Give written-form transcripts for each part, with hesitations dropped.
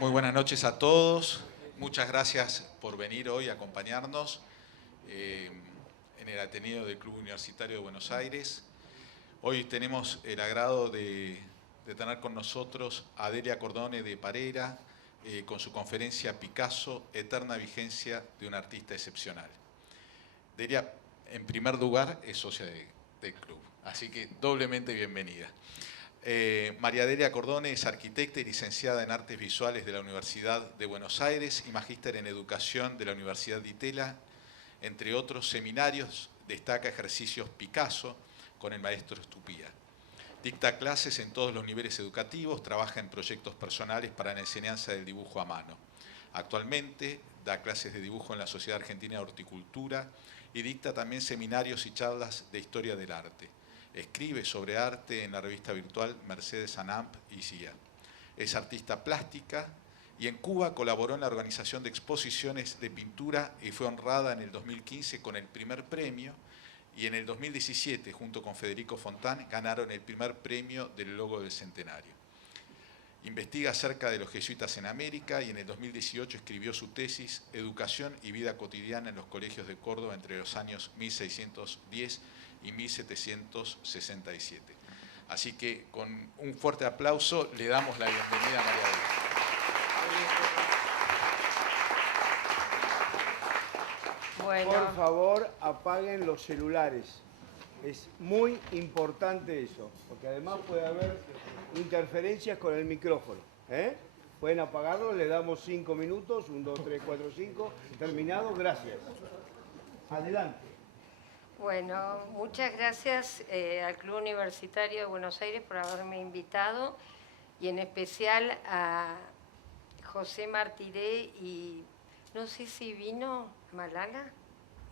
Muy buenas noches a todos. Muchas gracias por venir hoy a acompañarnos en el Ateneo del Club Universitario de Buenos Aires. Hoy tenemos el agrado de tener con nosotros a Delia Cordone de Parera con su conferencia Picasso, eterna vigencia de un artista excepcional. Delia, en primer lugar, es socia del club, así que doblemente bienvenida. María Delia Cordone es arquitecta y licenciada en Artes Visuales de la Universidad de Buenos Aires y magíster en Educación de la Universidad de Itela. Entre otros seminarios, destaca ejercicios Picasso con el maestro Stupía. Dicta clases en todos los niveles educativos, trabaja en proyectos personales para la enseñanza del dibujo a mano. Actualmente da clases de dibujo en la Sociedad Argentina de Horticultura y dicta también seminarios y charlas de historia del arte. Escribe sobre arte en la revista virtual Mercedes Anamp y CIA. Es artista plástica y en Cuba colaboró en la organización de exposiciones de pintura y fue honrada en el 2015 con el primer premio, y en el 2017, junto con Federico Fontán, ganaron el primer premio del Logo del Centenario. Investiga acerca de los jesuitas en América y en el 2018 escribió su tesis Educación y vida cotidiana en los colegios de Córdoba entre los años 1610 y 1767. Así que con un fuerte aplauso le damos la bienvenida a María Delia. Bueno. Por favor, apaguen los celulares. Es muy importante eso, porque además puede haber interferencias con el micrófono. Pueden apagarlo, le damos 5 minutos, 1, 2, 3, 4, 5, terminado, gracias. Adelante. Bueno, muchas gracias al Club Universitario de Buenos Aires por haberme invitado y en especial a José Martiré y no sé si vino Malala.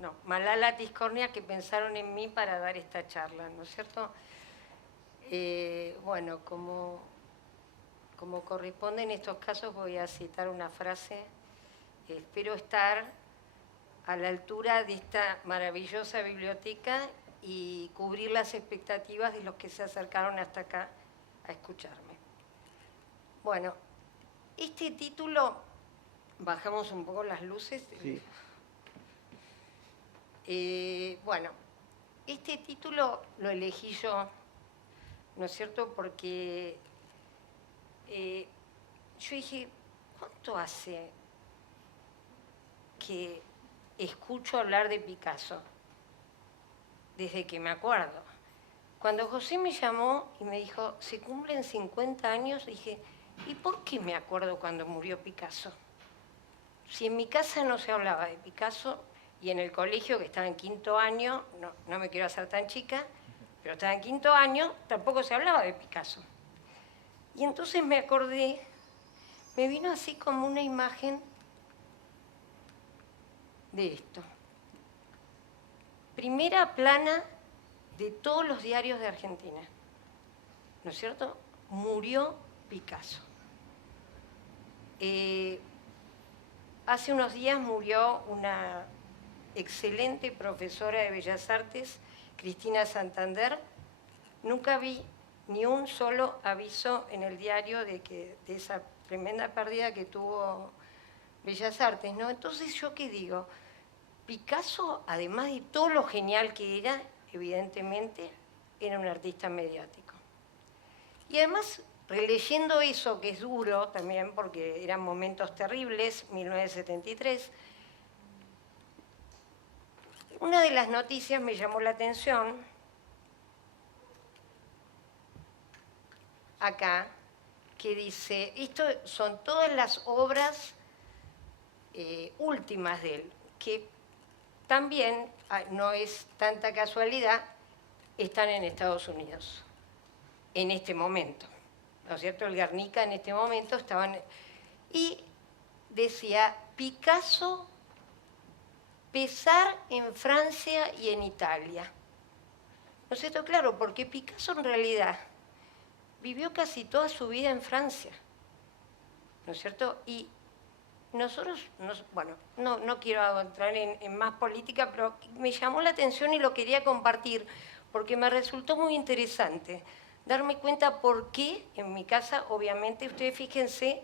No, Malala Tiscornia, que pensaron en mí para dar esta charla, ¿no es cierto? Bueno, como corresponde en estos casos, voy a citar una frase. Espero estar a la altura de esta maravillosa biblioteca y cubrir las expectativas de los que se acercaron hasta acá a escucharme. Bueno, este título, bajamos un poco las luces. Sí. Bueno, este título lo elegí yo, ¿no es cierto? Porque yo dije, ¿cuánto hace que escucho hablar de Picasso? Desde que me acuerdo. Cuando José me llamó y me dijo, se cumplen 50 años, dije, ¿y por qué me acuerdo cuando murió Picasso? Si en mi casa no se hablaba de Picasso, y en el colegio, que estaba en 5º año, no me quiero hacer tan chica, pero estaba en 5º año, tampoco se hablaba de Picasso. Y entonces me acordé, me vino así como una imagen de esto. Primera plana de todos los diarios de Argentina, ¿no es cierto? Murió Picasso. Hace unos días murió una excelente profesora de Bellas Artes, Cristina Santander. Nunca vi ni un solo aviso en el diario de esa tremenda pérdida que tuvo Bellas Artes, ¿no? Entonces, ¿yo qué digo? Picasso, además de todo lo genial que era, evidentemente, era un artista mediático. Y además, releyendo eso, que es duro también, porque eran momentos terribles, 1973, una de las noticias me llamó la atención, acá, que dice, esto son todas las obras últimas de él, que también, no es tanta casualidad, están en Estados Unidos, en este momento, ¿no es cierto? El Guernica en este momento estaban... Y decía, Picasso, pesar en Francia y en Italia. ¿No es cierto? Claro, porque Picasso en realidad vivió casi toda su vida en Francia, ¿no es cierto? Y nosotros, bueno, no quiero entrar en más política, pero me llamó la atención y lo quería compartir porque me resultó muy interesante darme cuenta por qué en mi casa, obviamente, ustedes fíjense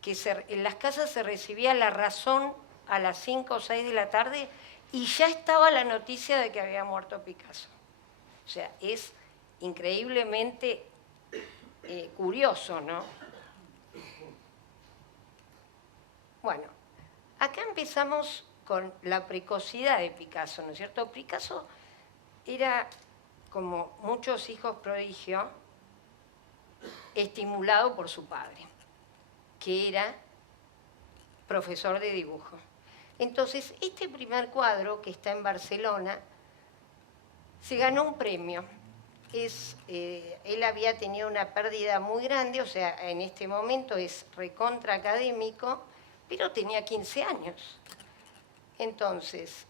que en las casas se recibía La Razón a las 5 o 6 de la tarde y ya estaba la noticia de que había muerto Picasso. O sea, es increíblemente curioso, ¿no? Bueno, acá empezamos con la precocidad de Picasso, ¿no es cierto? Picasso era, como muchos hijos prodigio, estimulado por su padre, que era profesor de dibujo. Entonces, este primer cuadro, que está en Barcelona, se ganó un premio. Él había tenido una pérdida muy grande, o sea, en este momento es recontra académico, pero tenía 15 años. Entonces,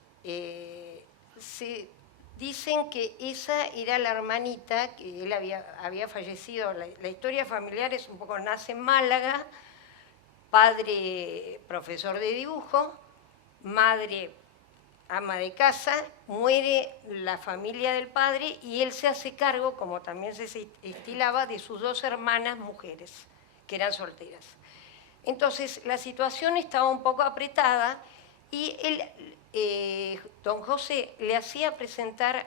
dicen que esa era la hermanita, que él había fallecido. La historia familiar es un poco, nace en Málaga, padre profesor de dibujo, madre ama de casa, muere la familia del padre y él se hace cargo, como también se estilaba, de sus 2 hermanas mujeres, que eran solteras. Entonces, la situación estaba un poco apretada y don José le hacía presentar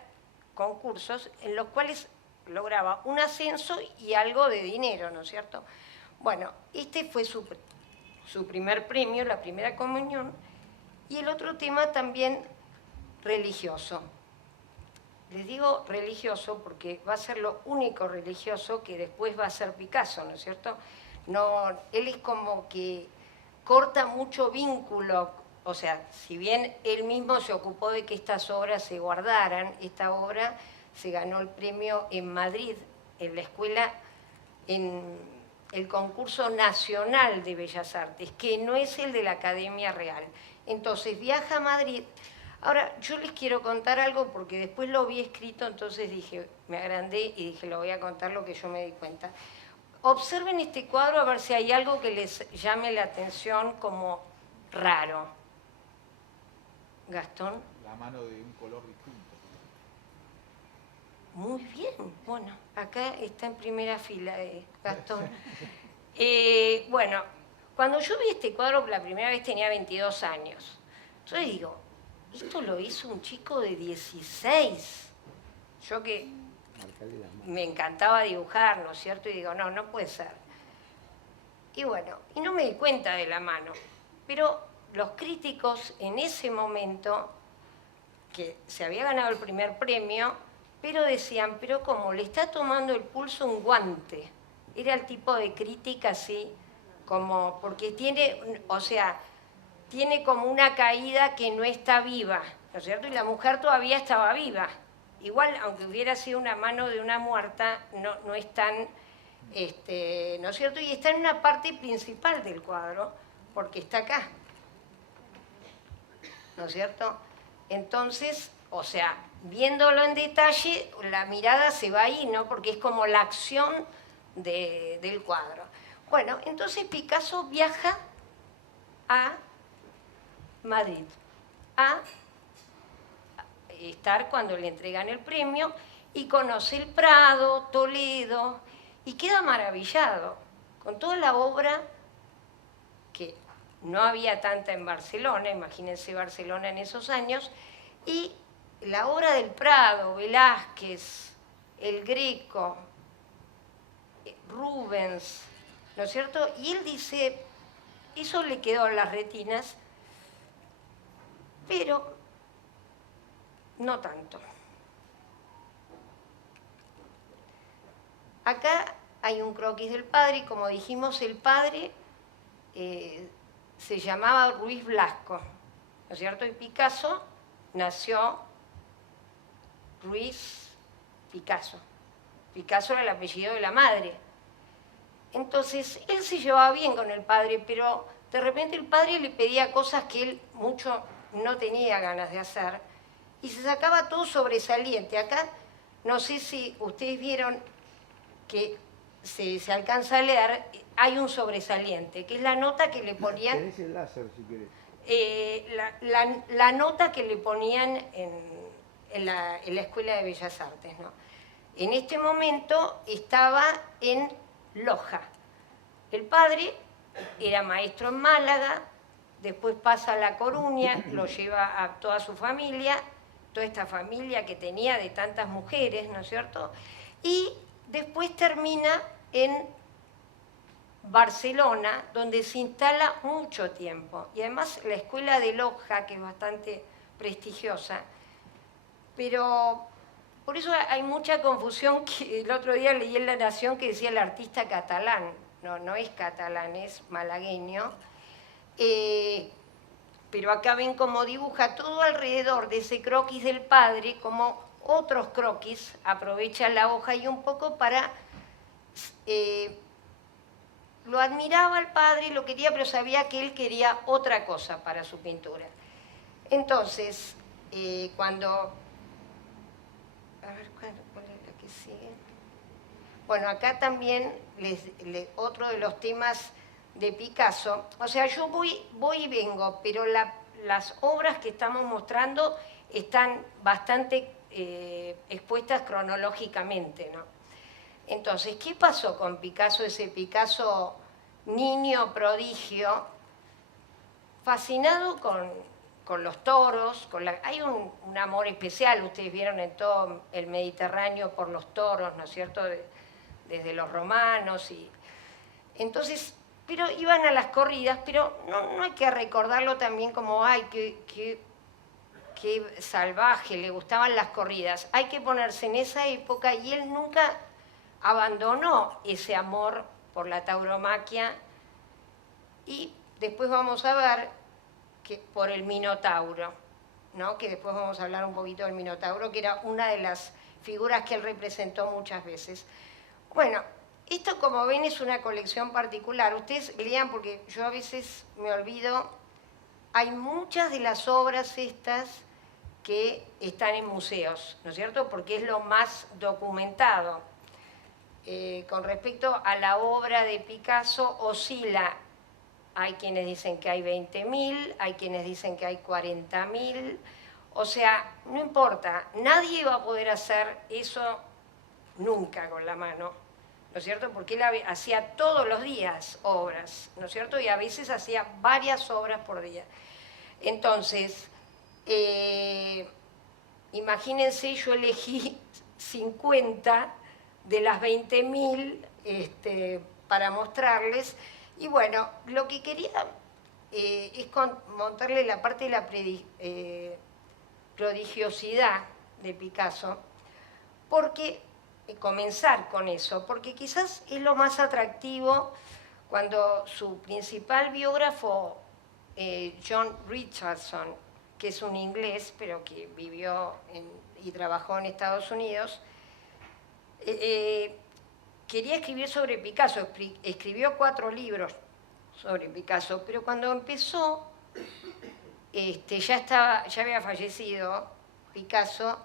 concursos en los cuales lograba un ascenso y algo de dinero, ¿no es cierto? Bueno, este fue su primer premio, la primera comunión, y el otro tema también religioso. Les digo religioso porque va a ser lo único religioso que después va a ser Picasso, ¿no es cierto? No, él es como que corta mucho vínculo, o sea, si bien él mismo se ocupó de que estas obras se guardaran, esta obra se ganó el premio en Madrid, en la escuela, en el concurso nacional de Bellas Artes, que no es el de la Academia Real. Entonces viaja a Madrid. Ahora, yo les quiero contar algo porque después lo vi escrito, entonces dije, me agrandé y dije, lo voy a contar lo que yo me di cuenta. Observen este cuadro a ver si hay algo que les llame la atención como raro. Gastón. La mano de un color distinto. Muy bien, bueno, acá está en primera fila, Gastón. Bueno, cuando yo vi este cuadro la primera vez tenía 22 años. Entonces digo, esto lo hizo un chico de 16. Yo que me encantaba dibujar, ¿no es cierto? Y digo, no, no puede ser. Y bueno, y no me di cuenta de la mano. Pero los críticos en ese momento, que se había ganado el primer premio, pero decían, pero ¿cómo? Le está tomando el pulso un guante. Era el tipo de crítica así, como, porque tiene, o sea, tiene como una caída que no está viva, ¿no es cierto? Y la mujer todavía estaba viva. Igual, aunque hubiera sido una mano de una muerta, no es tan, ¿no es cierto? Y está en una parte principal del cuadro, porque está acá, ¿no es cierto? Entonces, o sea, viéndolo en detalle, la mirada se va ahí, ¿no? Porque es como la acción del cuadro. Bueno, entonces Picasso viaja a Madrid, a estar cuando le entregan el premio y conoce el Prado, Toledo, y queda maravillado con toda la obra que no había tanta en Barcelona, imagínense Barcelona en esos años, y la obra del Prado, Velázquez, el Greco, Rubens, ¿no es cierto? Y él dice, eso le quedó en las retinas, pero no tanto. Acá hay un croquis del padre, y como dijimos, el padre se llamaba Ruiz Blasco, ¿no es cierto? Y Picasso nació Ruiz Picasso. Picasso era el apellido de la madre. Entonces, él se llevaba bien con el padre, pero de repente el padre le pedía cosas que él mucho no tenía ganas de hacer y se sacaba todo sobresaliente. Acá, no sé si ustedes vieron que se alcanza a leer, hay un sobresaliente, que es la nota que le ponían... Tenés el láser, si querés. La nota que le ponían en la Escuela de Bellas Artes, ¿no? En este momento estaba en Loja. El padre era maestro en Málaga, después pasa a La Coruña, lo lleva a toda su familia, toda esta familia que tenía de tantas mujeres, ¿no es cierto? Y después termina en Barcelona, donde se instala mucho tiempo. Y además la escuela de Loja, que es bastante prestigiosa, pero por eso hay mucha confusión, que el otro día leí en La Nación que decía el artista catalán. No es catalán, es malagueño. Pero acá ven cómo dibuja todo alrededor de ese croquis del padre, como otros croquis, aprovecha la hoja y un poco para... lo admiraba al padre, lo quería, pero sabía que él quería otra cosa para su pintura. Entonces, cuando... A ver, ¿cuál es la que sigue? Bueno, acá también otro de los temas de Picasso. O sea, yo voy y vengo, pero las obras que estamos mostrando están bastante expuestas cronológicamente, ¿no? Entonces, ¿qué pasó con Picasso, ese Picasso niño prodigio, fascinado con los toros? Hay un amor especial, ustedes vieron en todo el Mediterráneo por los toros, ¿no es cierto?, desde los romanos. Entonces, pero iban a las corridas, pero no hay que recordarlo también como, ay, qué salvaje, le gustaban las corridas. Hay que ponerse en esa época y él nunca abandonó ese amor por la tauromaquia, y después vamos a ver que por el Minotauro, ¿no? Que después vamos a hablar un poquito del Minotauro, que era una de las figuras que él representó muchas veces. Bueno, esto, como ven, es una colección particular. Ustedes lean, porque yo a veces me olvido. Hay muchas de las obras estas que están en museos, ¿no es cierto?, porque es lo más documentado. Con respecto a la obra de Picasso, oscila. Hay quienes dicen que hay 20.000, hay quienes dicen que hay 40.000. O sea, no importa, nadie va a poder hacer eso nunca con la mano, ¿no es cierto? Porque él hacía todos los días obras, ¿no es cierto? Y a veces hacía varias obras por día. Entonces, imagínense, yo elegí 50 de las 20.000 para mostrarles. Y bueno, lo que quería es montarle la parte de la prodigiosidad de Picasso, porque comenzar con eso, porque quizás es lo más atractivo cuando su principal biógrafo, John Richardson, que es un inglés, pero que vivió y trabajó en Estados Unidos, quería escribir sobre Picasso, escribió 4 libros sobre Picasso, pero cuando empezó, ya había fallecido Picasso,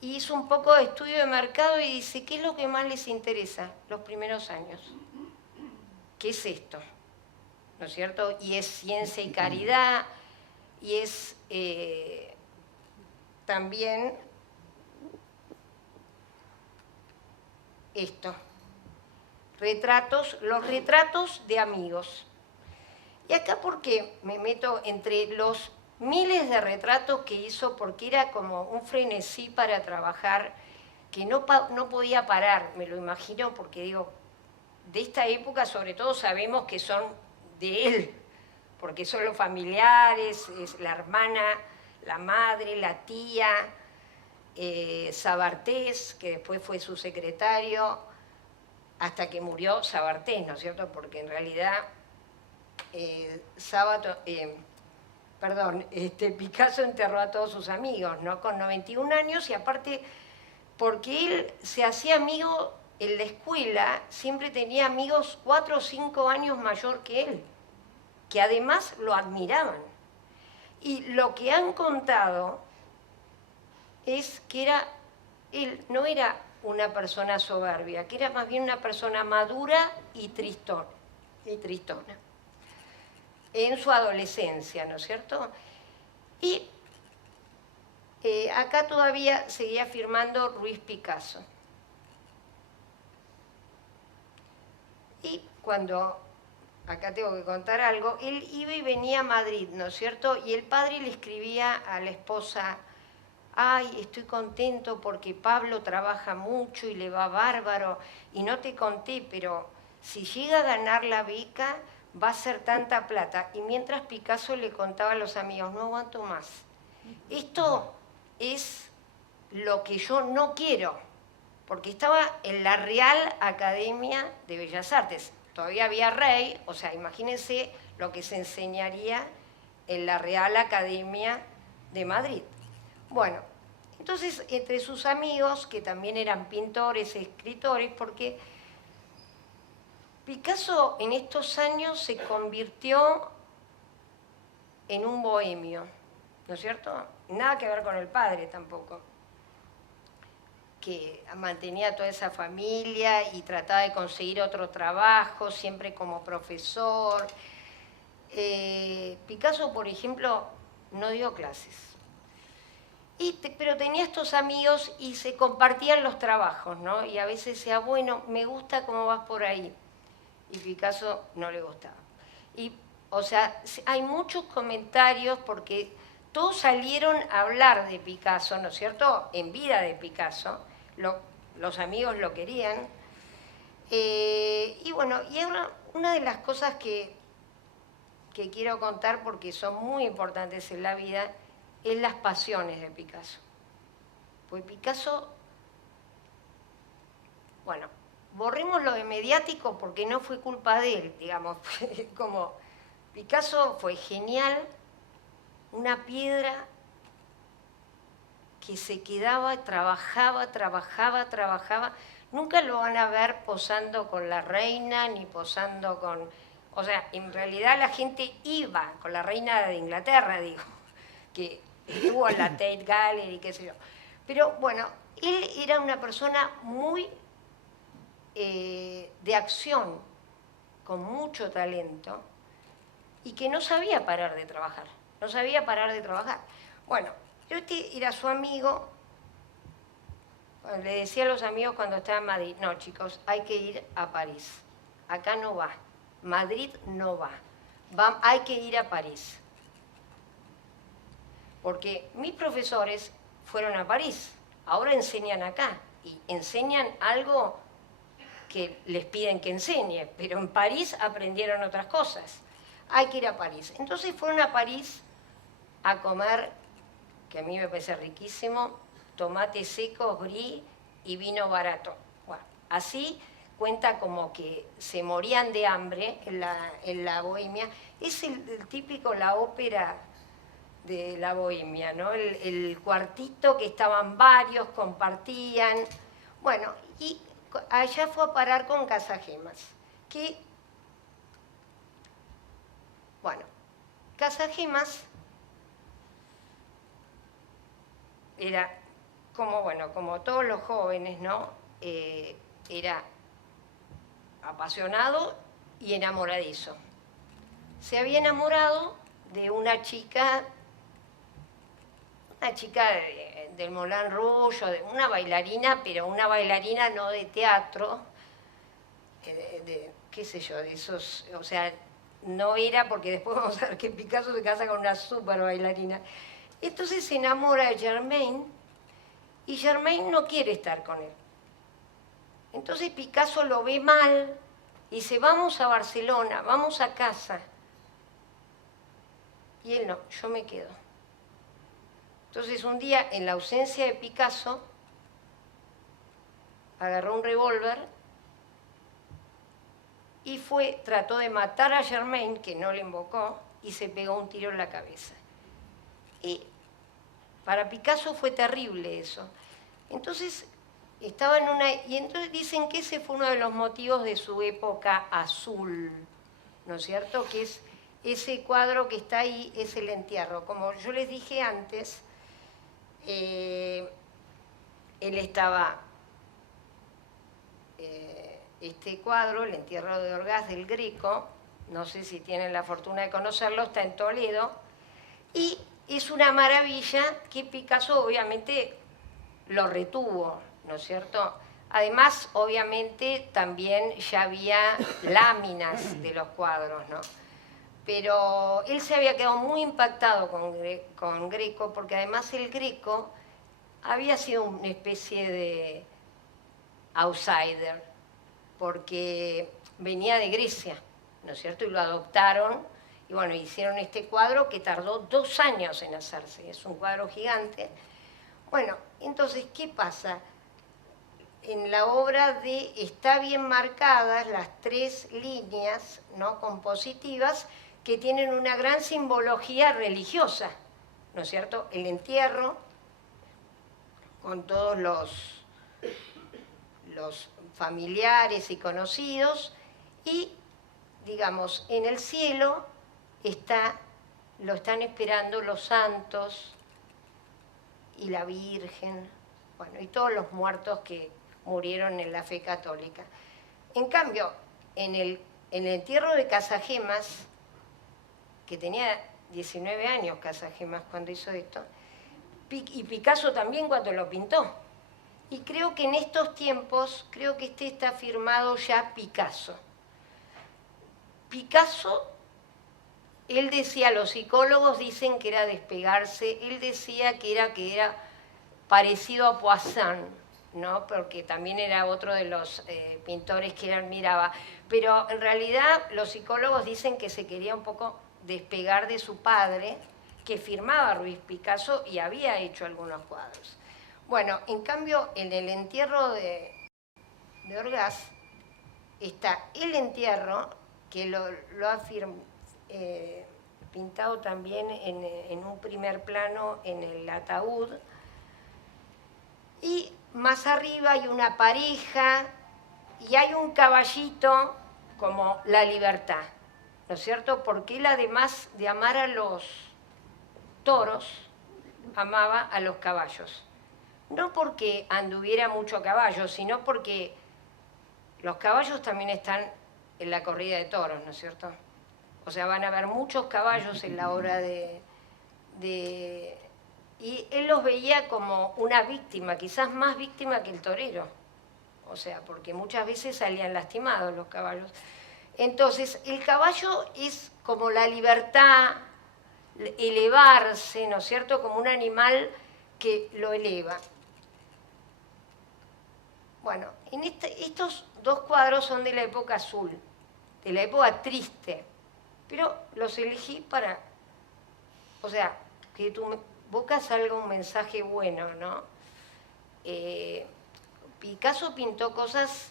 y hizo un poco de estudio de mercado y dice, ¿qué es lo que más les interesa los primeros años? ¿Qué es esto? ¿No es cierto? Y es ciencia y caridad, y es también esto. Los retratos de amigos. Y acá, ¿por qué me meto entre los miles de retratos que hizo? Porque era como un frenesí para trabajar, que no podía parar, me lo imagino, porque digo, de esta época sobre todo sabemos que son de él, porque son los familiares, es la hermana, la madre, la tía, Sabartés, que después fue su secretario, hasta que murió Sabartés, ¿no es cierto? Porque en realidad Picasso enterró a todos sus amigos, ¿no? Con 91 años, y aparte porque él se hacía amigo en la escuela, siempre tenía amigos 4 o 5 años mayor que él, que además lo admiraban. Y lo que han contado es que él no era una persona soberbia, que era más bien una persona madura y tristona en su adolescencia, ¿no es cierto? Y acá todavía seguía firmando Ruiz Picasso. Y cuando acá tengo que contar algo, él iba y venía a Madrid, ¿no es cierto? Y el padre le escribía a la esposa: ay, estoy contento porque Pablo trabaja mucho y le va bárbaro, y no te conté, pero si llega a ganar la beca va a ser tanta plata. Y mientras Picasso le contaba a los amigos: no aguanto más. Esto es lo que yo no quiero, porque estaba en la Real Academia de Bellas Artes. Todavía había rey, o sea, imagínense lo que se enseñaría en la Real Academia de Madrid. Bueno, entonces entre sus amigos, que también eran pintores, escritores, porque Picasso en estos años se convirtió en un bohemio, ¿no es cierto? Nada que ver con el padre tampoco, que mantenía toda esa familia y trataba de conseguir otro trabajo, siempre como profesor. Picasso, por ejemplo, no dio clases. Pero tenía estos amigos y se compartían los trabajos, ¿no? Y a veces decía: bueno, me gusta cómo vas por ahí. Y Picasso no le gustaba. O sea, hay muchos comentarios porque todos salieron a hablar de Picasso, ¿no es cierto?, en vida de Picasso. Los amigos lo querían. Y bueno, y ahora una de las cosas que quiero contar, porque son muy importantes en la vida, es las pasiones de Picasso. Pues Picasso, bueno, borremos lo de mediático porque no fue culpa de él, digamos. Como Picasso fue genial, una piedra que se quedaba, trabajaba. Nunca lo van a ver posando con la reina, ni posando con... O sea, en realidad la gente iba con la reina de Inglaterra, digo, que estuvo en la Tate Gallery, qué sé yo. Pero bueno, él era una persona muy de acción, con mucho talento, y que no sabía parar de trabajar. Bueno, este era su amigo. Le decía a los amigos cuando estaba en Madrid: no, chicos, hay que ir a París. Acá no va. Madrid no va. Hay que ir a París. Porque mis profesores fueron a París. Ahora enseñan acá. Y enseñan algo que les piden que enseñe. Pero en París aprendieron otras cosas. Hay que ir a París. Entonces fueron a París a comer, que a mí me parece riquísimo, tomates secos, brie y vino barato. Bueno, así cuenta como que se morían de hambre en la Bohemia. Es el típico, la ópera de la Bohemia, ¿no? El cuartito que estaban varios, compartían. Bueno, y allá fue a parar con Casagemas, que, bueno, Casagemas era como todos los jóvenes, ¿no? Era apasionado y enamoradizo. Se había enamorado de una chica del Moulin Rouge, de una bailarina, pero una bailarina no de teatro, qué sé yo, de esos, o sea, no era, porque después vamos a ver que Picasso se casa con una súper bailarina. Entonces se enamora de Germaine y Germaine no quiere estar con él. Entonces Picasso lo ve mal y dice: vamos a Barcelona, vamos a casa. Y él: no, yo me quedo. Entonces un día, en la ausencia de Picasso, agarró un revólver y trató de matar a Germaine, que no le invocó, y se pegó un tiro en la cabeza. Para Picasso fue terrible eso. Entonces, y entonces dicen que ese fue uno de los motivos de su época azul, ¿no es cierto? Que es ese cuadro que está ahí, es El entierro. Como yo les dije antes, él estaba, este cuadro, El entierro de Orgaz, del Greco, no sé si tienen la fortuna de conocerlo, está en Toledo, y es una maravilla que Picasso obviamente lo retuvo, ¿no es cierto?, Además, obviamente, también ya había láminas de los cuadros, ¿no? Pero él se había quedado muy impactado con Greco, porque además el Greco había sido una especie de outsider, porque venía de Grecia, ¿no es cierto? Y lo adoptaron, y bueno, hicieron este cuadro que tardó 2 años en hacerse, es un cuadro gigante. Bueno, entonces, ¿qué pasa? En la obra está bien marcadas las 3 líneas, ¿no?, compositivas, que tienen una gran simbología religiosa, ¿no es cierto? El entierro, con todos los familiares y conocidos, y, digamos, en el cielo lo están esperando los santos y la Virgen, bueno, y todos los muertos que murieron en la fe católica. En cambio, en el entierro de Casagemas, que tenía 19 años Casagemas cuando hizo esto, y Picasso también cuando lo pintó. Y creo que en estos tiempos, creo que está firmado ya Picasso. Picasso, él decía, los psicólogos dicen que era despegarse, él decía que era parecido a Poussin, ¿no? Porque también era otro de los pintores que él admiraba. Pero en realidad los psicólogos dicen que se quería un poco despegar de su padre, que firmaba Ruiz Picasso y había hecho algunos cuadros. Bueno, en cambio, en el entierro de Orgaz está el entierro, que lo ha pintado también en un primer plano en el ataúd, y más arriba hay una pareja y hay un caballito como la libertad, ¿no es cierto? Porque él, además de amar a los toros, amaba a los caballos. No porque anduviera mucho a caballo, sino porque los caballos también están en la corrida de toros, ¿no es cierto? O sea, van a haber muchos caballos en la obra y él los veía como una víctima, quizás más víctima que el torero. O sea, porque muchas veces salían lastimados los caballos. Entonces, el caballo es como la libertad, elevarse, ¿no es cierto? Como un animal que lo eleva. Bueno, estos 2 cuadros son de la época azul, de la época triste, pero los elegí para, o sea, que de tu boca salga un mensaje bueno, ¿no? Picasso pintó cosas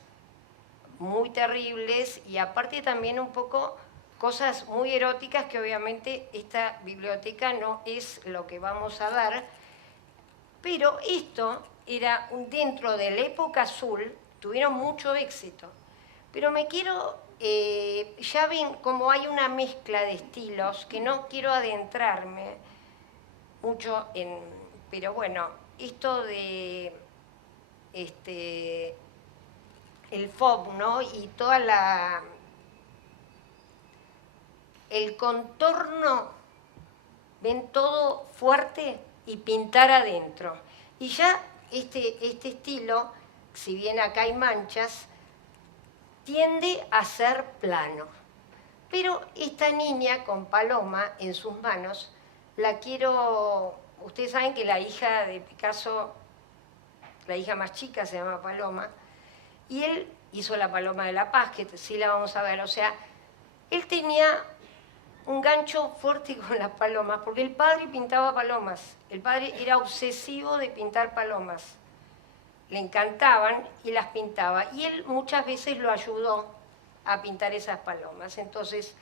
muy terribles y aparte también un poco cosas muy eróticas, que obviamente esta biblioteca no es lo que vamos a dar, pero esto era dentro de la época azul, tuvieron mucho éxito. Pero me quiero, ya ven como hay una mezcla de estilos, que no quiero adentrarme mucho en, pero bueno, esto de el FOB, ¿no? Y toda el contorno, ven, todo fuerte y pintar adentro. Y ya este estilo, si bien acá hay manchas, tiende a ser plano. Pero esta niña con Paloma en sus manos, la quiero... Ustedes saben que la hija de Picasso, la hija más chica, se llama Paloma, y él hizo la Paloma de la Paz, que sí la vamos a ver. O sea, él tenía un gancho fuerte con las palomas, porque el padre pintaba palomas. El padre era obsesivo de pintar palomas. Le encantaban y las pintaba. Y él muchas veces lo ayudó a pintar esas palomas. Entonces,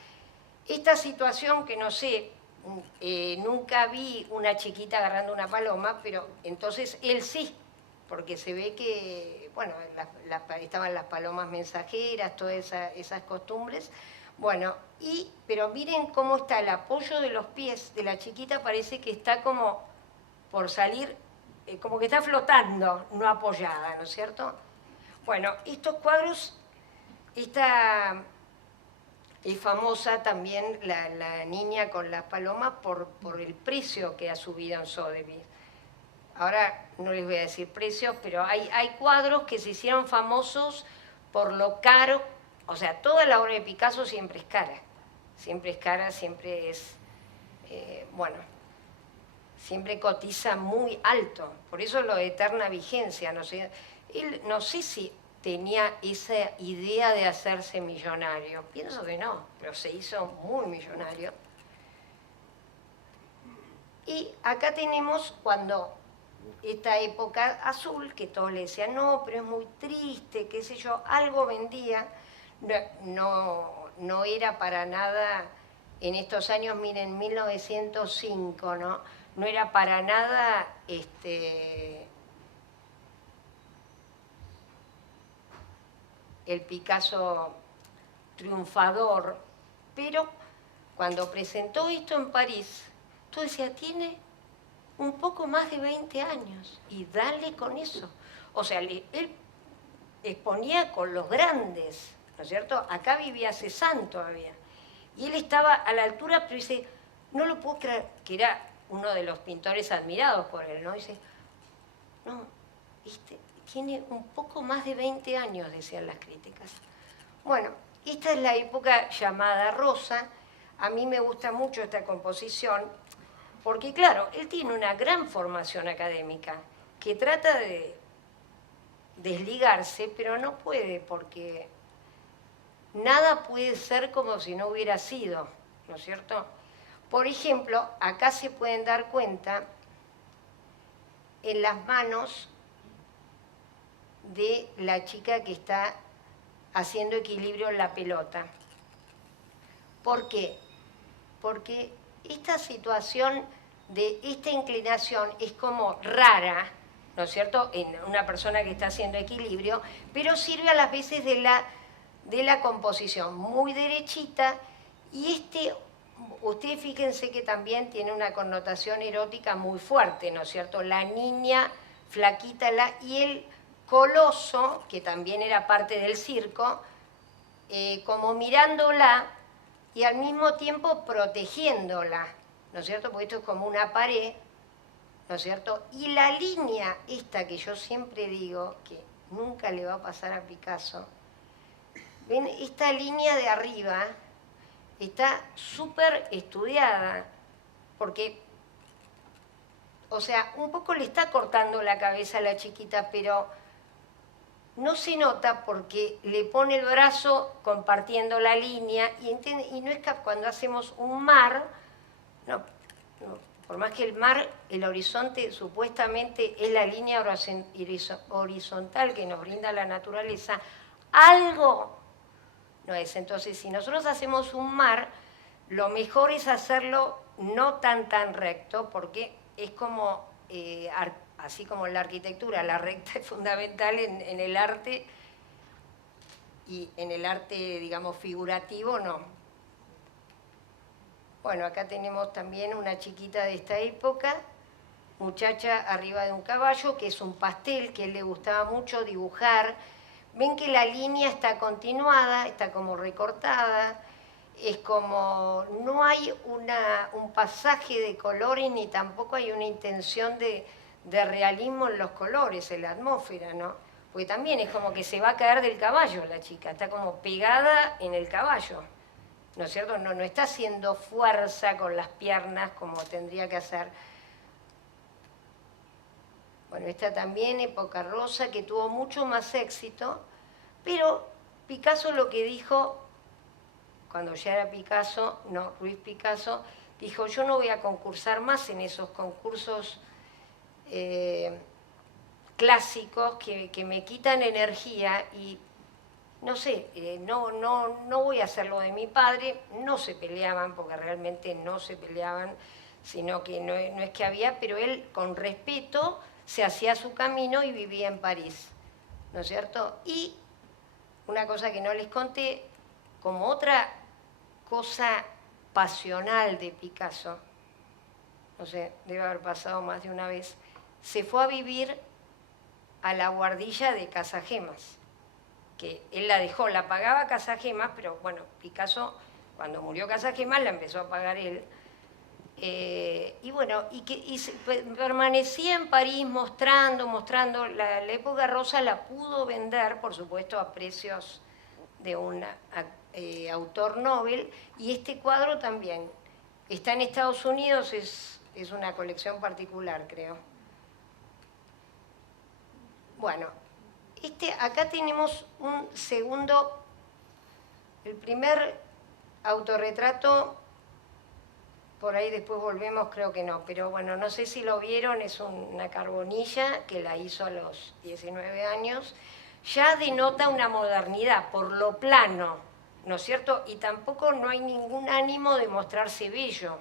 esta situación que no sé, nunca vi una chiquita agarrando una paloma, pero entonces él sí, porque se ve que, bueno, estaban las palomas mensajeras, todas esas costumbres. Bueno, pero miren cómo está el apoyo de los pies de la chiquita, parece que está como por salir, como que está flotando, no apoyada, ¿no es cierto? Bueno, estos cuadros, esta es famosa también la niña con las palomas por el precio que ha subido en Sotheby's. ahora no les voy a decir precios, pero hay cuadros que se hicieron famosos por lo caro. O sea, toda la obra de Picasso siempre es cara. Siempre es cara, siempre es, bueno, siempre cotiza muy alto. Por eso lo de eterna vigencia. No sé, él no sé si tenía esa idea de hacerse millonario. Pienso que no, pero se hizo muy millonario. Y acá tenemos cuando esta época azul, que todos le decían, no, pero es muy triste, qué sé yo, algo vendía. No era para nada, en estos años, miren, 1905, ¿no? No era para nada el Picasso triunfador, pero cuando presentó esto en París, tú decías, tiene un poco más de 20 años y dale con eso. O sea, él exponía con los grandes, ¿no es cierto? Acá vivía Cézanne todavía. Y él estaba a la altura, pero dice, no lo puedo creer, que era uno de los pintores admirados por él, ¿no? Dice, no, tiene un poco más de 20 años, decían las críticas. Bueno, esta es la época llamada Rosa. A mí me gusta mucho esta composición, porque claro, él tiene una gran formación académica, que trata de desligarse, pero no puede, porque nada puede ser como si no hubiera sido, ¿no es cierto? Por ejemplo, acá se pueden dar cuenta en las manos de la chica que está haciendo equilibrio en la pelota. ¿Por qué? Porque esta situación de esta inclinación es como rara, ¿no es cierto?, en una persona que está haciendo equilibrio, pero sirve a las veces de la composición, muy derechita, y ustedes fíjense que también tiene una connotación erótica muy fuerte, ¿no es cierto?, la niña flaquita y el coloso, que también era parte del circo, como mirándola y al mismo tiempo protegiéndola, ¿no es cierto?, porque esto es como una pared, ¿no es cierto? Y la línea esta que yo siempre digo, que nunca le va a pasar a Picasso, ¿ven? Esta línea de arriba está súper estudiada, porque, o sea, un poco le está cortando la cabeza a la chiquita, pero no se nota porque le pone el brazo compartiendo la línea, y no es que cuando hacemos un mar, no, por más que el mar, el horizonte supuestamente es la línea horizontal que nos brinda la naturaleza, algo no es. Entonces, si nosotros hacemos un mar, lo mejor es hacerlo no tan recto, porque es como, así como en la arquitectura, la recta es fundamental en el arte, y en el arte, digamos, figurativo, no. Bueno, acá tenemos también una chiquita de esta época, muchacha arriba de un caballo, que es un pastel que a él le gustaba mucho dibujar. Ven que la línea está continuada, está como recortada, es como, no hay un pasaje de colores ni tampoco hay una intención de realismo en los colores, en la atmósfera, ¿no? Porque también es como que se va a caer del caballo la chica, está como pegada en el caballo, ¿no es cierto? No está haciendo fuerza con las piernas como tendría que hacer. Bueno, esta también, época rosa, que tuvo mucho más éxito, pero Picasso lo que dijo, cuando ya era Picasso, no, Ruiz Picasso, dijo, yo no voy a concursar más en esos concursos clásicos que me quitan energía y, no sé, no voy a hacer lo de mi padre. No se peleaban, porque realmente no se peleaban, sino que no es que había, pero él con respeto se hacía su camino y vivía en París, ¿no es cierto? Y una cosa que no les conté, como otra cosa pasional de Picasso, no sé, debe haber pasado más de una vez, se fue a vivir a la guardilla de Casagemas, que él la dejó, la pagaba Casagemas, pero bueno, Picasso, cuando murió Casagemas, la empezó a pagar él. Y bueno, permanecía en París mostrando. La época rosa la pudo vender, por supuesto, a precios de un autor Nobel, y este cuadro también. Está en Estados Unidos, es una colección particular, creo. Bueno, acá tenemos un segundo, el primer autorretrato. Por ahí después volvemos, creo que no, pero bueno, no sé si lo vieron, es una carbonilla que la hizo a los 19 años. Ya denota una modernidad por lo plano, ¿no es cierto? Y tampoco no hay ningún ánimo de mostrarse bello,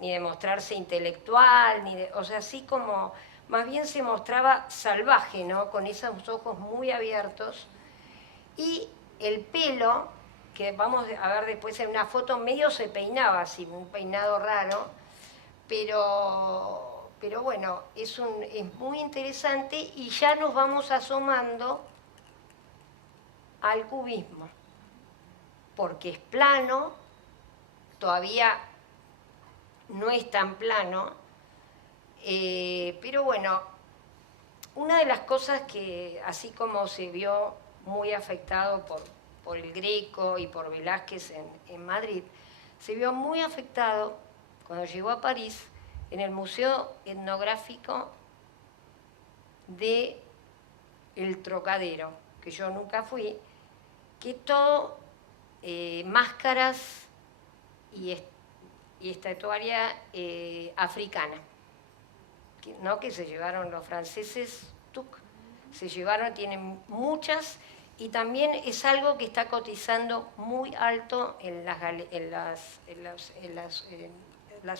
ni de mostrarse intelectual, o sea, así como, más bien se mostraba salvaje, ¿no? Con esos ojos muy abiertos. Y el pelo, que vamos a ver después en una foto, medio se peinaba así, un peinado raro, pero bueno, es muy interesante, y ya nos vamos asomando al cubismo, porque es plano, todavía no es tan plano, pero bueno, una de las cosas que, así como se vio muy afectado por el Greco y por Velázquez en Madrid, se vio muy afectado cuando llegó a París en el Museo Etnográfico de El Trocadero, que yo nunca fui, que todo máscaras y estatuaria africana, ¿no? Que se llevaron los franceses, se llevaron, tienen muchas. Y también es algo que está cotizando muy alto en las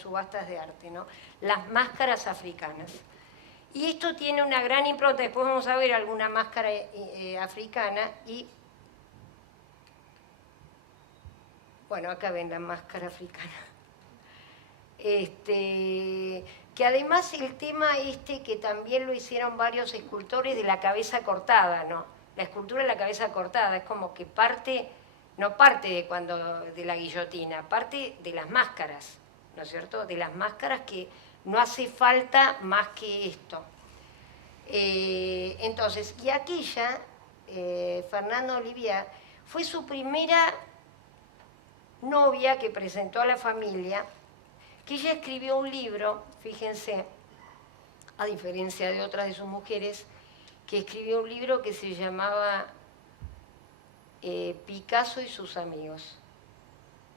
subastas de arte, ¿no? Las máscaras africanas. Y esto tiene una gran impronta. Después vamos a ver alguna máscara africana. Y bueno, acá ven la máscara africana. Que además el tema que también lo hicieron varios escultores, de la cabeza cortada, ¿no? La escultura de la cabeza cortada es como que no parte de la guillotina, parte de las máscaras, ¿no es cierto? De las máscaras, que no hace falta más que esto. Entonces, y aquella, Fernanda Olivier, fue su primera novia que presentó a la familia, que ella escribió un libro, fíjense, a diferencia de otras de sus mujeres, que escribió un libro que se llamaba Picasso y sus amigos.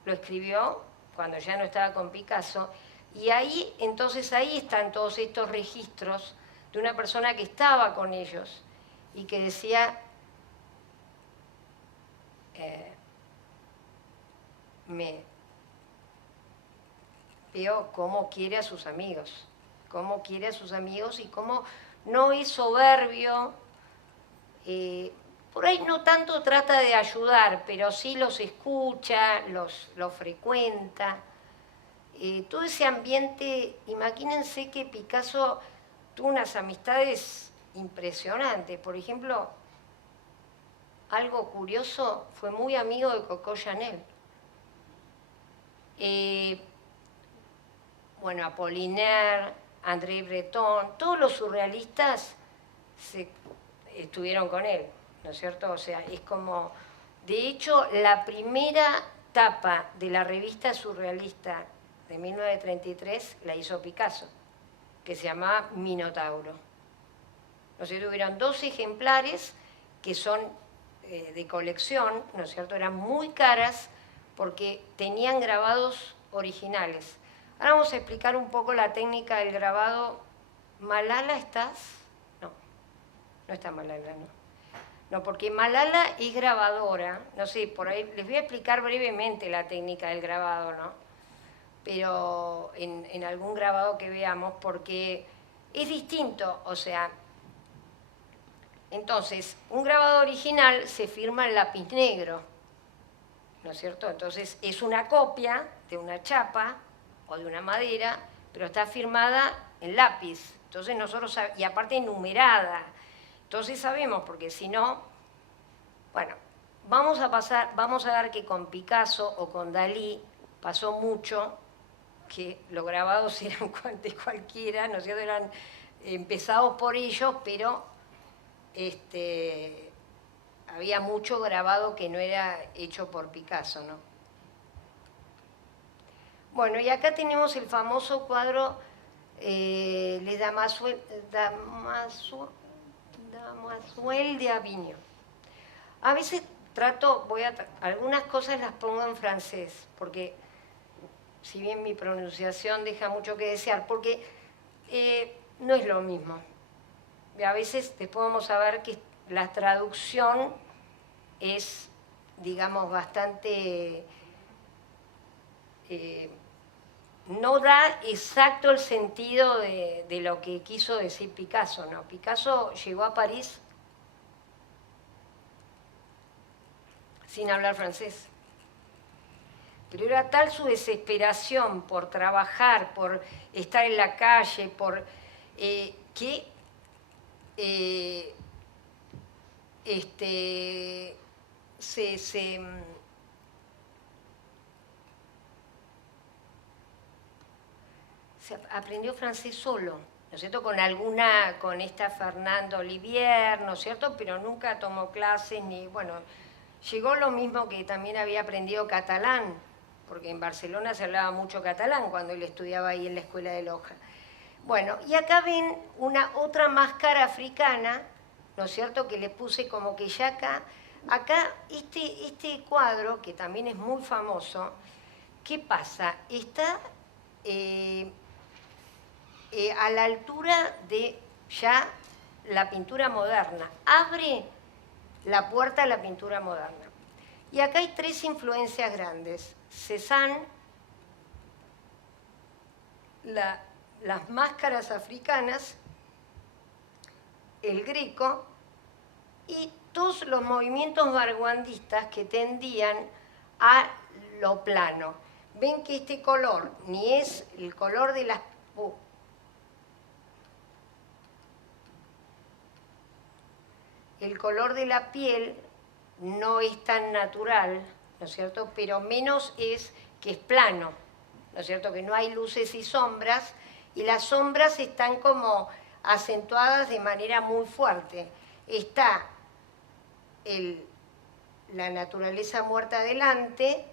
Lo escribió cuando ya no estaba con Picasso, y ahí están todos estos registros de una persona que estaba con ellos y que decía, me veo cómo quiere a sus amigos, y cómo no es soberbio, por ahí no tanto trata de ayudar, pero sí los escucha, los frecuenta. Todo ese ambiente, imagínense que Picasso tuvo unas amistades impresionantes. Por ejemplo, algo curioso, fue muy amigo de Coco Chanel. Bueno, Apollinaire, André Breton, todos los surrealistas estuvieron con él, ¿no es cierto? O sea, es como... De hecho, la primera tapa de la revista surrealista de 1933 la hizo Picasso, que se llamaba Minotauro. ¿No es cierto? Hubieron 2 ejemplares que son de colección, ¿no es cierto? Eran muy caras porque tenían grabados originales. Ahora vamos a explicar un poco la técnica del grabado. ¿Malala estás? No, no está Malala, no. No, porque Malala es grabadora. No sé, por ahí les voy a explicar brevemente la técnica del grabado, ¿no? Pero en algún grabado que veamos, porque es distinto, o sea... Entonces, un grabado original se firma en lápiz negro, ¿no es cierto? Entonces, es una copia de una chapa o de una madera, pero está firmada en lápiz. Entonces nosotros, y aparte numerada. Entonces sabemos, porque si no, bueno, vamos a ver que con Picasso o con Dalí pasó mucho que los grabados eran de cualquiera, ¿no es cierto? Eran empezados por ellos, pero había mucho grabado que no era hecho por Picasso, ¿no? Bueno, y acá tenemos el famoso cuadro Les Damoiselles de Avignon. A veces algunas cosas las pongo en francés, porque si bien mi pronunciación deja mucho que desear, porque no es lo mismo. Y a veces después vamos a ver que la traducción es, digamos, bastante... no da exacto el sentido de lo que quiso decir Picasso, ¿no? Picasso llegó a París sin hablar francés. Pero era tal su desesperación por trabajar, por estar en la calle, que se aprendió francés solo, ¿no es cierto? Con esta Fernando Olivier, ¿no es cierto? Pero nunca tomó clases ni, bueno, llegó lo mismo que también había aprendido catalán, porque en Barcelona se hablaba mucho catalán cuando él estudiaba ahí en la escuela de Loja. Bueno, y acá ven otra máscara africana, ¿no es cierto? Que le puse como que ya acá este cuadro, que también es muy famoso, ¿qué pasa? Está a la altura de ya la pintura moderna. Abre la puerta a la pintura moderna. Y acá hay tres influencias grandes. Cézanne, las máscaras africanas, el Greco y todos los movimientos vanguardistas que tendían a lo plano. Ven que este color ni es el color de las... el color de la piel no es tan natural, ¿no es cierto? Pero menos es que es plano, ¿no es cierto? Que no hay luces y sombras, y las sombras están como acentuadas de manera muy fuerte. Está la naturaleza muerta delante,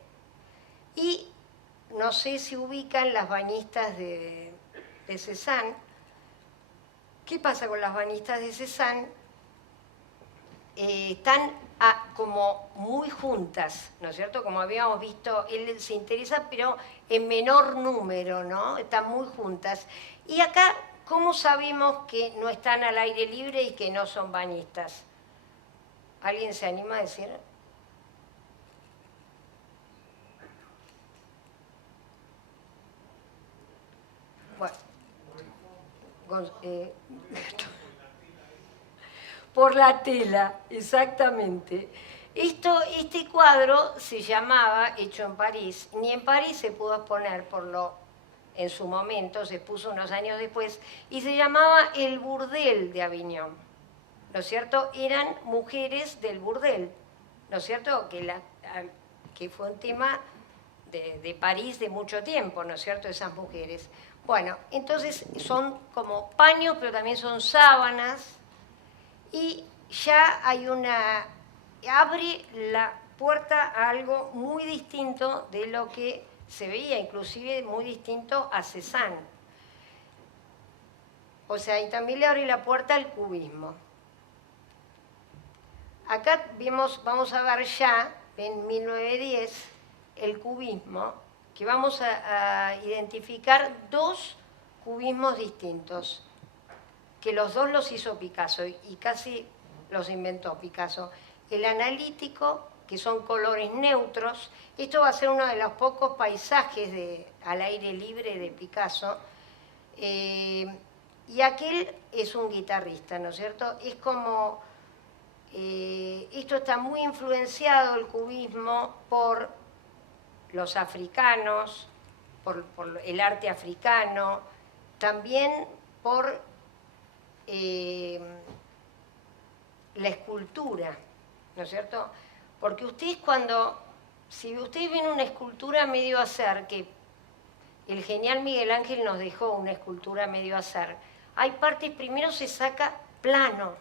y no sé si ubican las bañistas de Cézanne. ¿Qué pasa con las bañistas de Cézanne? Están como muy juntas, ¿no es cierto? Como habíamos visto, él se interesa, pero en menor número, ¿no? Están muy juntas. Y acá, ¿cómo sabemos que no están al aire libre y que no son bañistas? ¿Alguien se anima a decir? Bueno, por la tela, exactamente. Este cuadro se llamaba, hecho en París, ni en París se pudo exponer en su momento, se expuso unos años después, y se llamaba El Burdel de Avignon, ¿no es cierto? Eran mujeres del burdel, ¿no es cierto? Que fue un tema de París de mucho tiempo, ¿no es cierto? Esas mujeres. Bueno, entonces son como paños, pero también son sábanas, y ya hay abre la puerta a algo muy distinto de lo que se veía, inclusive muy distinto a Cézanne. O sea, y también le abre la puerta al cubismo. Acá vamos a ver ya, en 1910, el cubismo, que vamos a identificar dos cubismos distintos, que los dos los hizo Picasso y casi los inventó Picasso. El analítico, que son colores neutros. Esto va a ser uno de los pocos paisajes al aire libre de Picasso. Y aquel es un guitarrista, ¿no es cierto? Es como... esto está muy influenciado, el cubismo, por los africanos, por el arte africano, también por la escultura, ¿no es cierto? Porque ustedes si ustedes ven una escultura medio hacer, que el genial Miguel Ángel nos dejó una escultura medio azar. Hay partes, primero se saca plano,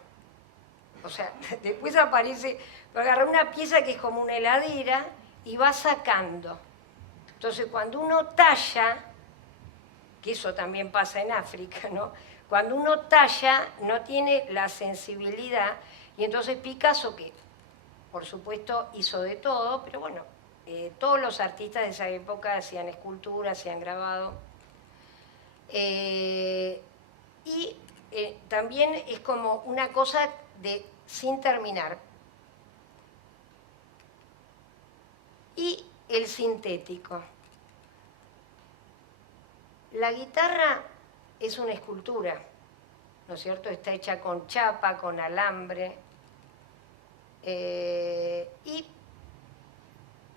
o sea, después aparece, agarra una pieza que es como una heladera y va sacando. Entonces, cuando uno talla, que eso también pasa en África, ¿no? Cuando uno talla, no tiene la sensibilidad, y entonces Picasso, que por supuesto hizo de todo, pero bueno, todos los artistas de esa época hacían esculturas, hacían grabado. También es como una cosa de sin terminar. Y el sintético. La guitarra es una escultura, ¿no es cierto? Está hecha con chapa, con alambre. Y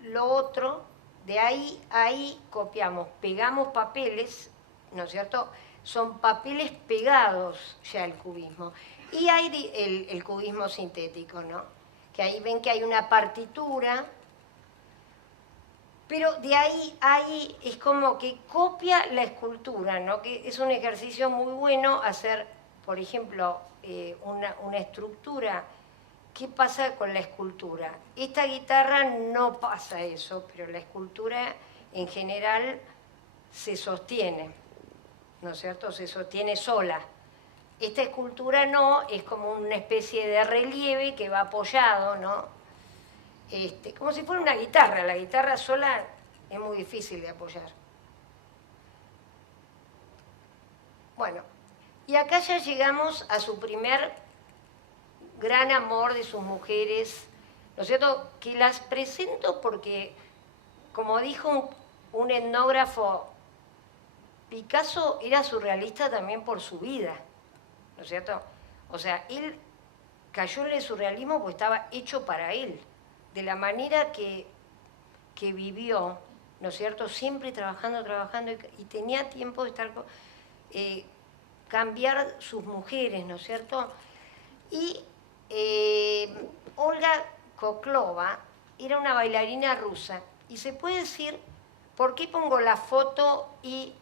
lo otro, de ahí copiamos, pegamos papeles, ¿no es cierto? Son papeles pegados ya el cubismo. Y hay el cubismo sintético, ¿no? Que ahí ven que hay una partitura, pero de ahí es como que copia la escultura, ¿no? Que es un ejercicio muy bueno hacer, por ejemplo, una estructura. ¿Qué pasa con la escultura? Esta guitarra no pasa eso, pero la escultura en general se sostiene, ¿no es cierto? Se sostiene sola. Esta escultura no, es como una especie de relieve que va apoyado, ¿no? Como si fuera una guitarra. La guitarra sola es muy difícil de apoyar. Bueno, y acá ya llegamos a su primer gran amor de sus mujeres, ¿no es cierto? Que las presento porque, como dijo un etnógrafo, Picasso era surrealista también por su vida, ¿no es cierto? O sea, él cayó en el surrealismo porque estaba hecho para él, de la manera que vivió, ¿no es cierto? Siempre trabajando, y tenía tiempo de estar cambiar sus mujeres, ¿no es cierto? Y Olga Koklova era una bailarina rusa, y se puede decir, ¿por qué pongo la foto y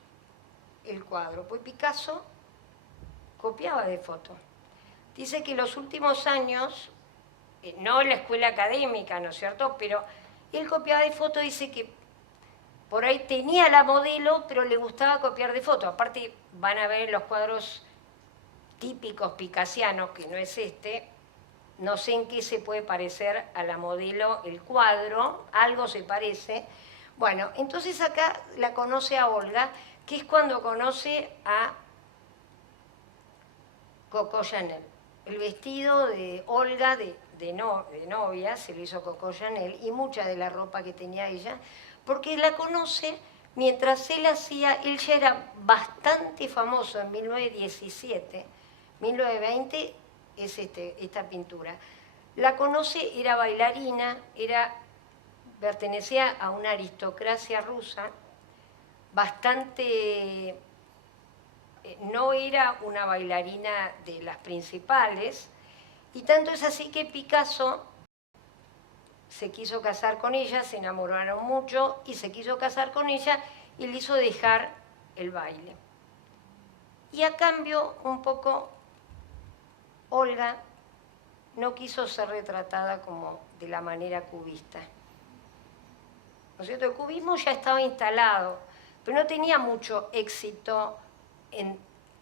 el cuadro? Pues Picasso copiaba de foto. Dice que los últimos años, no en la escuela académica, ¿no es cierto?, pero él copiaba de foto, dice que por ahí tenía la modelo, pero le gustaba copiar de foto. Aparte, van a ver los cuadros típicos picasianos, que no es no sé en qué se puede parecer a la modelo el cuadro, algo se parece. Bueno, entonces acá la conoce a Olga, que es cuando conoce a Coco Chanel. El vestido de Olga de novia se lo hizo Coco Chanel, y mucha de la ropa que tenía ella, porque la conoce mientras él ya era bastante famoso en 1917, 1920 es esta pintura. La conoce, era bailarina, pertenecía a una aristocracia rusa, bastante, no era una bailarina de las principales, y tanto es así que Picasso se quiso casar con ella, se enamoraron mucho y se quiso casar con ella y le hizo dejar el baile. Y a cambio, un poco, Olga no quiso ser retratada como de la manera cubista. ¿No es cierto? El cubismo ya estaba instalado, pero no tenía mucho éxito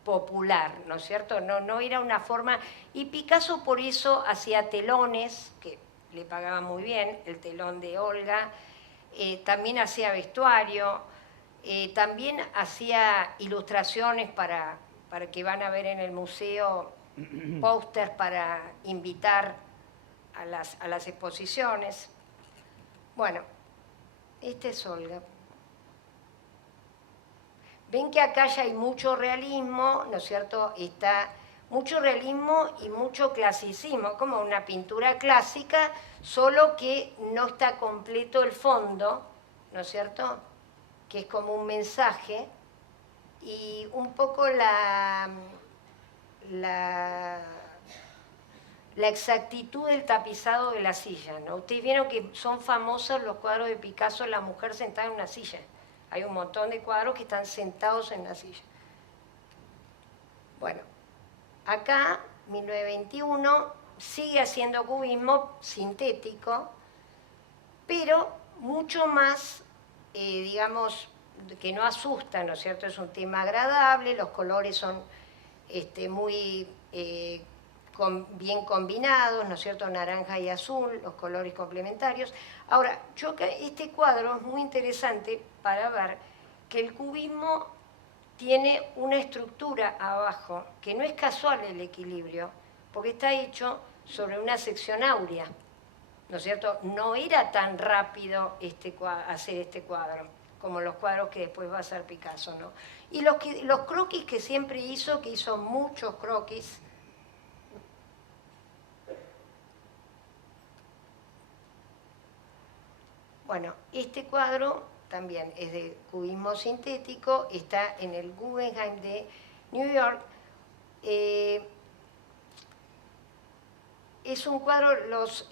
popular, ¿no es cierto? No era una forma. Y Picasso por eso hacía telones, que le pagaba muy bien, el telón de Olga, también hacía vestuario, también hacía ilustraciones para que van a ver en el museo, pósters para invitar a las exposiciones. Bueno, esta es Olga. Ven que acá ya hay mucho realismo, ¿no es cierto? Está mucho realismo y mucho clasicismo, como una pintura clásica, solo que no está completo el fondo, ¿no es cierto?, que es como un mensaje, y un poco la exactitud del tapizado de la silla, ¿no? Ustedes vieron que son famosos los cuadros de Picasso, la mujer sentada en una silla. Hay un montón de cuadros que están sentados en la silla. Bueno, acá, 1921, sigue haciendo cubismo sintético, pero mucho más, digamos, que no asusta, ¿no es cierto? Es un tema agradable, los colores son muy bien combinados, ¿no es cierto? Naranja y azul, los colores complementarios. Ahora, este cuadro es muy interesante para ver que el cubismo tiene una estructura abajo, que no es casual el equilibrio, porque está hecho sobre una sección áurea, ¿no es cierto? No era tan rápido hacer este cuadro, como los cuadros que después va a hacer Picasso, ¿no? Y los croquis que siempre hizo, que hizo muchos croquis, bueno, este cuadro también es de cubismo sintético, está en el Guggenheim de New York. Es un cuadro, los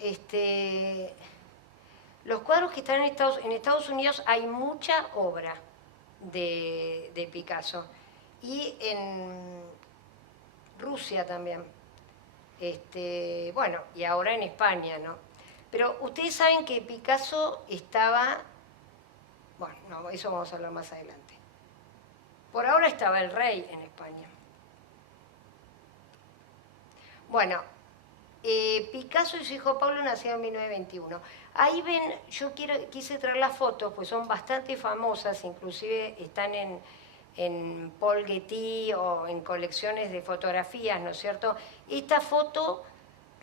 cuadros que están en Estados Unidos hay mucha obra de Picasso. Y en Rusia también. Bueno, y ahora en España, ¿no? Pero ustedes saben que Picasso estaba... Bueno, no, eso vamos a hablar más adelante. Por ahora estaba el rey en España. Bueno, Picasso y su hijo Pablo nacieron en 1921. Ahí ven, quise traer las fotos, pues son bastante famosas, inclusive están en Paul Getty o en colecciones de fotografías, ¿no es cierto? Esta foto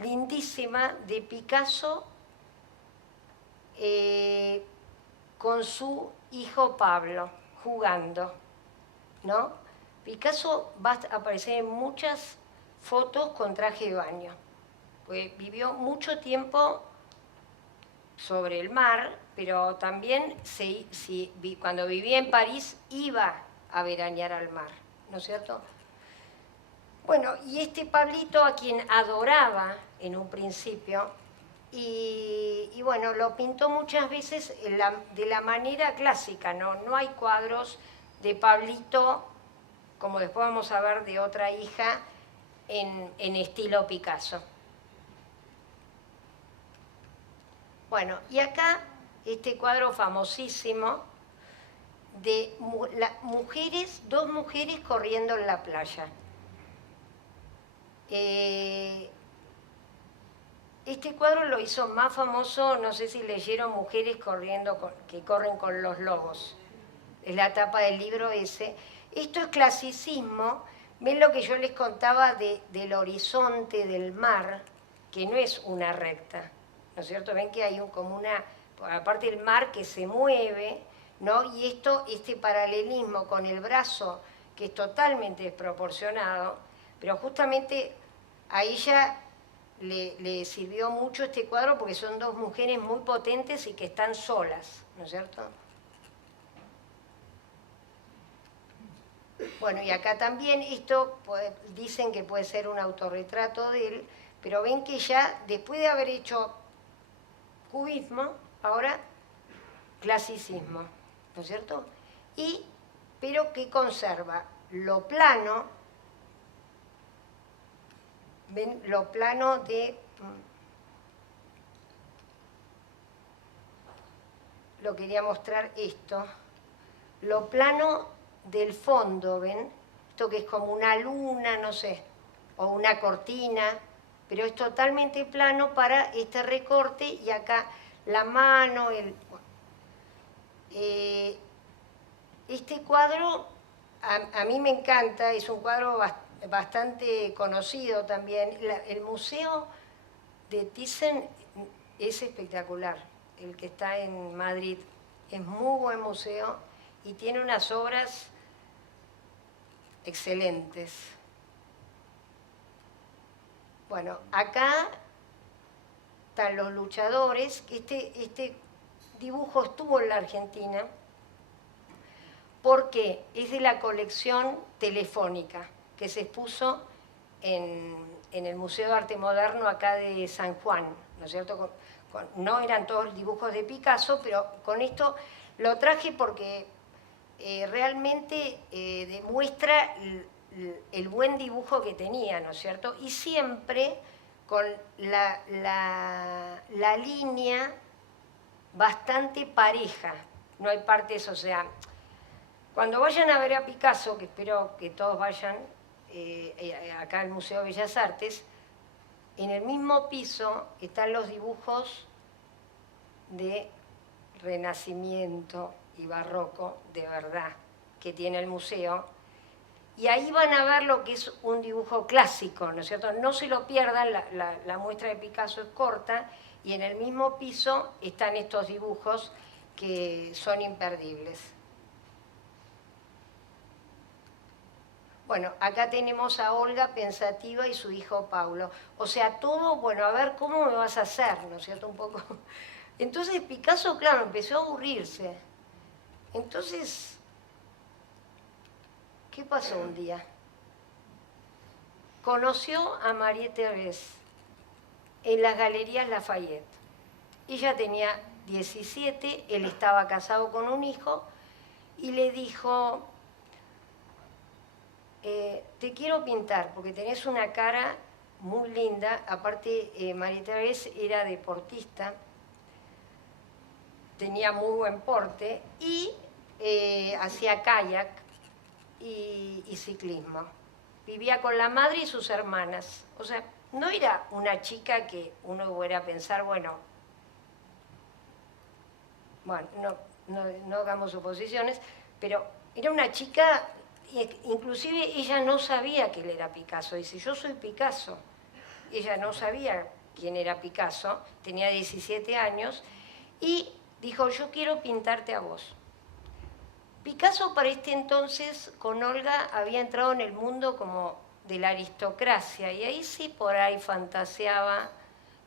lindísima de Picasso con su hijo Pablo jugando, ¿no? Picasso va a aparecer en muchas fotos con traje de baño, pues vivió mucho tiempo sobre el mar, pero también cuando vivía en París iba a veranear al mar, ¿no es cierto? Bueno, y este Pablito, a quien adoraba en un principio, y bueno, lo pintó muchas veces de la manera clásica, ¿no? No hay cuadros de Pablito, como después vamos a ver de otra hija, en estilo Picasso. Bueno, y acá este cuadro famosísimo de dos mujeres corriendo en la playa. Este cuadro lo hizo más famoso, no sé si leyeron Mujeres que corren con los lobos. Es la tapa del libro ese. Esto es clasicismo. Ven lo que yo les contaba del horizonte del mar, que no es una recta, ¿no es cierto? Ven que hay aparte del mar que se mueve, ¿no? Y este paralelismo con el brazo, que es totalmente desproporcionado, pero justamente a ella le sirvió mucho este cuadro porque son dos mujeres muy potentes y que están solas, ¿no es cierto? Bueno, y acá también dicen que puede ser un autorretrato de él, pero ven que ya después de haber hecho cubismo, ahora clasicismo, ¿no es cierto? Pero que conserva lo plano, ven, lo plano lo quería mostrar esto, lo plano del fondo, ¿ven? Esto que es como una luna, no sé, o una cortina, pero es totalmente plano para este recorte, y acá la mano, este cuadro a mí me encanta, es un cuadro bastante conocido también. El museo de Thyssen es espectacular, el que está en Madrid. Es muy buen museo y tiene unas obras excelentes. Bueno, acá están los luchadores. Este dibujo estuvo en la Argentina porque es de la colección telefónica que se expuso en el Museo de Arte Moderno acá de San Juan, ¿no es cierto? No eran todos dibujos de Picasso, pero con esto lo traje porque realmente demuestra el buen dibujo que tenía, ¿no es cierto? Y siempre con la línea bastante pareja, no hay partes, o sea, cuando vayan a ver a Picasso, que espero que todos vayan acá al Museo de Bellas Artes, en el mismo piso están los dibujos de Renacimiento y Barroco, de verdad, que tiene el museo. Y ahí van a ver lo que es un dibujo clásico, ¿no es cierto? No se lo pierdan, la muestra de Picasso es corta, y en el mismo piso están estos dibujos que son imperdibles. Bueno, acá tenemos a Olga pensativa y su hijo Paulo. O sea, todo, bueno, a ver cómo me vas a hacer, ¿no es cierto? Un poco. Entonces Picasso, claro, empezó a aburrirse. Entonces, ¿qué pasó un día? Conoció a Marie-Thérèse en las Galerías Lafayette. Ella tenía 17, él estaba casado con un hijo y le dijo, te quiero pintar porque tenés una cara muy linda. Aparte, Marie-Thérèse era deportista, tenía muy buen porte y hacía kayak y ciclismo. Vivía con la madre y sus hermanas. O sea, no era una chica que uno fuera a pensar, bueno, no hagamos suposiciones, pero era una chica, inclusive ella no sabía que él era Picasso. Dice, yo soy Picasso. Ella no sabía quién era Picasso, tenía 17 años, y dijo, yo quiero pintarte a vos. Picasso para este entonces, con Olga, había entrado en el mundo como de la aristocracia, y ahí sí por ahí fantaseaba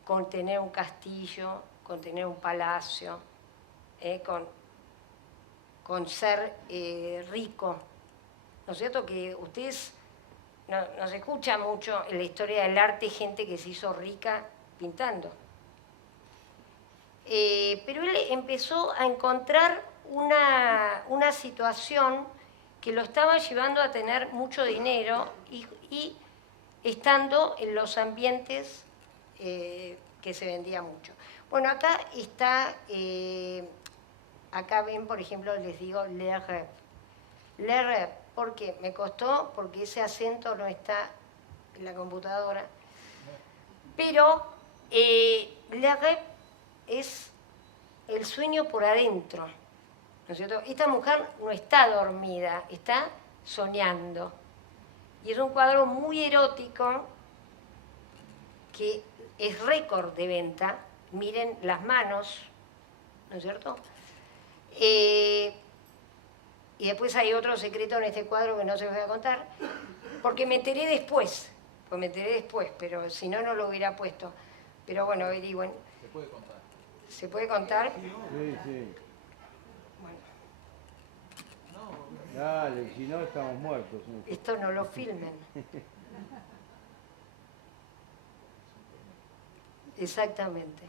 con tener un castillo, con tener un palacio, con ser rico. ¿No es cierto? Que ustedes no se escucha mucho en la historia del arte gente que se hizo rica pintando. Pero él empezó a encontrar una situación que lo estaba llevando a tener mucho dinero y estando en los ambientes que se vendía mucho. Bueno, acá está, acá ven, por ejemplo, les digo Le Rêve. Le Rêve, ¿por qué? Me costó, porque ese acento no está en la computadora. Pero Le Rêve es el sueño por adentro, ¿no es cierto? Esta mujer no está dormida, está soñando. Y es un cuadro muy erótico que es récord de venta. Miren las manos, ¿no es cierto? Y después hay otro secreto en este cuadro que no se los voy a contar, porque me enteré después, pero si no, no lo hubiera puesto. Pero bueno, averigüen. ¿Se puede contar? ¿Se puede contar? Sí, sí. Bueno, Dale, si no estamos muertos. esto no lo filmen. Exactamente.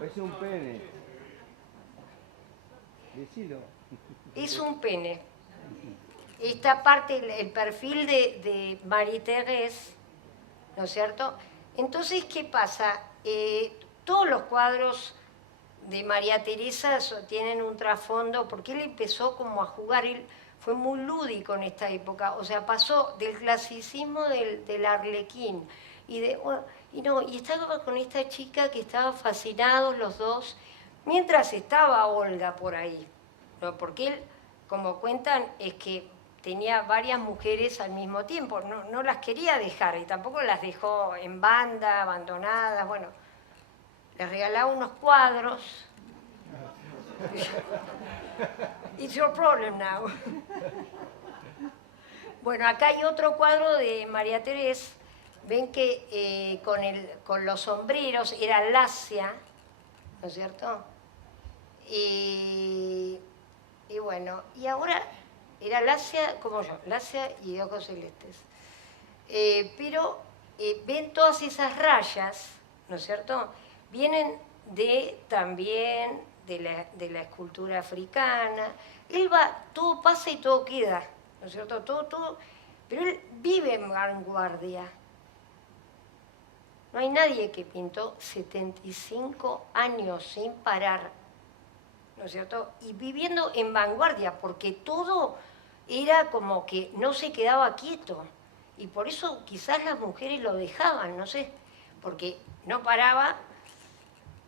Es un pene. Decilo. Es un pene. Esta parte, el perfil de Marie-Thérèse, ¿no es cierto? Entonces, ¿qué pasa? Todos los cuadros de María Teresa tienen un trasfondo, porque él empezó como a jugar, él fue muy lúdico en esta época, o sea, pasó del clasicismo del arlequín, y estaba con esta chica que estaban fascinados los dos, mientras estaba Olga por ahí, ¿no? Porque él, como cuentan, es que tenía varias mujeres al mismo tiempo, no las quería dejar y tampoco las dejó en banda, abandonadas, bueno, les regalaba unos cuadros. It's your problem now. Bueno, acá hay otro cuadro de Marie-Thérèse. Ven que con los sombreros era lacia, ¿no es cierto? Y bueno, y ahora era lacia como yo, lacia y de ojos celestes. Pero ven todas esas rayas, ¿no es cierto? Vienen también de la escultura africana. Él va, todo pasa y todo queda, ¿no es cierto? Todo, pero él vive en vanguardia. No hay nadie que pintó 75 años sin parar, ¿no es cierto? Y viviendo en vanguardia, porque todo era como que no se quedaba quieto. Y por eso quizás las mujeres lo dejaban, no sé, porque no paraba.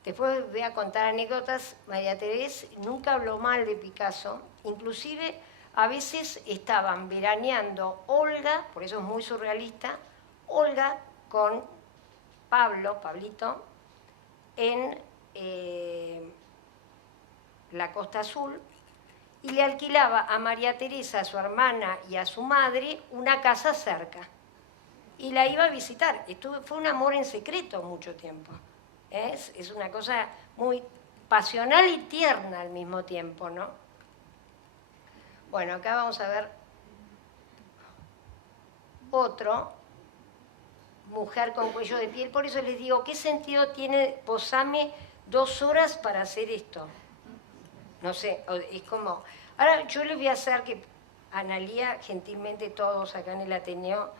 Después voy a contar anécdotas. María Teresa nunca habló mal de Picasso, inclusive a veces estaban veraneando Olga, por eso es muy surrealista, Olga con Pablito, en la Costa Azul, y le alquilaba a María Teresa, a su hermana y a su madre una casa cerca. Y la iba a visitar. Fue un amor en secreto mucho tiempo. Es una cosa muy pasional y tierna al mismo tiempo, ¿no? Bueno, acá vamos a ver otro, mujer con cuello de piel. Por eso les digo, ¿qué sentido tiene posarme 2 horas para hacer esto? No sé, es como... Ahora yo les voy a hacer que Analía, gentilmente todos acá en el Ateneo,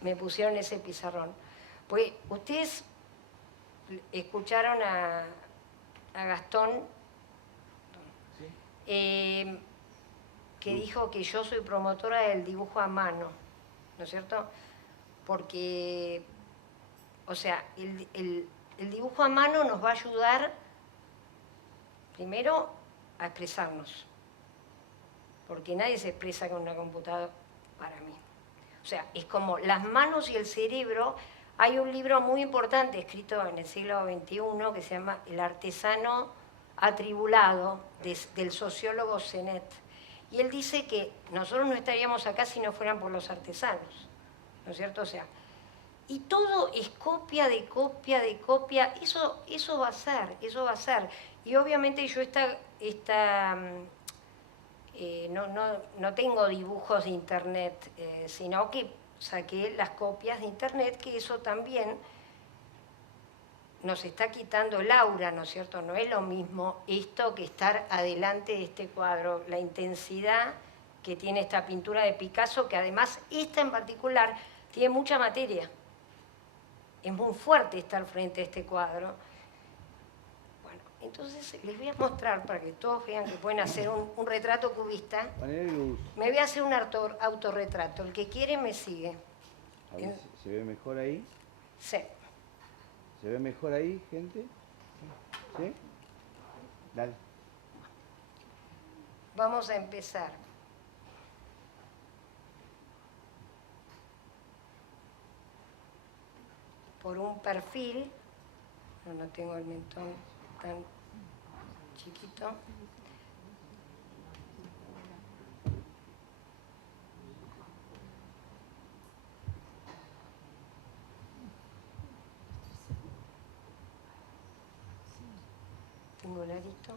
me pusieron ese pizarrón. Pues ustedes escucharon a Gastón, que dijo que yo soy promotora del dibujo a mano, ¿no es cierto? Porque, o sea, el dibujo a mano nos va a ayudar primero a expresarnos, porque nadie se expresa con una computadora para mí. O sea, es como las manos y el cerebro. Hay un libro muy importante escrito en el siglo XXI que se llama El artesano atribulado, del sociólogo Zenet. Y él dice que nosotros no estaríamos acá si no fueran por los artesanos, ¿no es cierto? O sea, y todo es copia de copia de copia. Eso va a ser, eso va a ser. Y obviamente yo no tengo dibujos de internet, sino que saqué las copias de internet, que eso también nos está quitando el aura, ¿no es cierto? No es lo mismo esto que estar adelante de este cuadro, la intensidad que tiene esta pintura de Picasso, que además esta en particular tiene mucha materia. Es muy fuerte estar frente a este cuadro. Bueno, entonces les voy a mostrar para que todos vean que pueden hacer un retrato cubista. Me voy a hacer un autorretrato. El que quiere me sigue. A ver, ¿se ve mejor ahí? Sí. ¿Se ve mejor ahí, gente? ¿Sí? Dale. Vamos a empezar. Por un perfil. No tengo el mentón tan chiquito. Tengo el arito.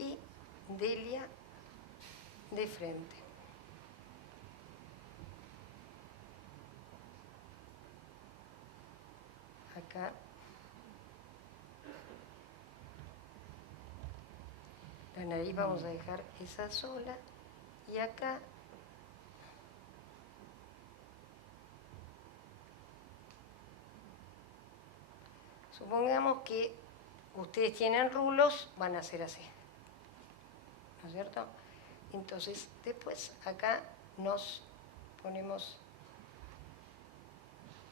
Y Delia de frente. Acá. La nariz vamos a dejar esa sola. Y acá supongamos que ustedes tienen rulos, van a ser así, ¿no es cierto? Entonces, después acá nos ponemos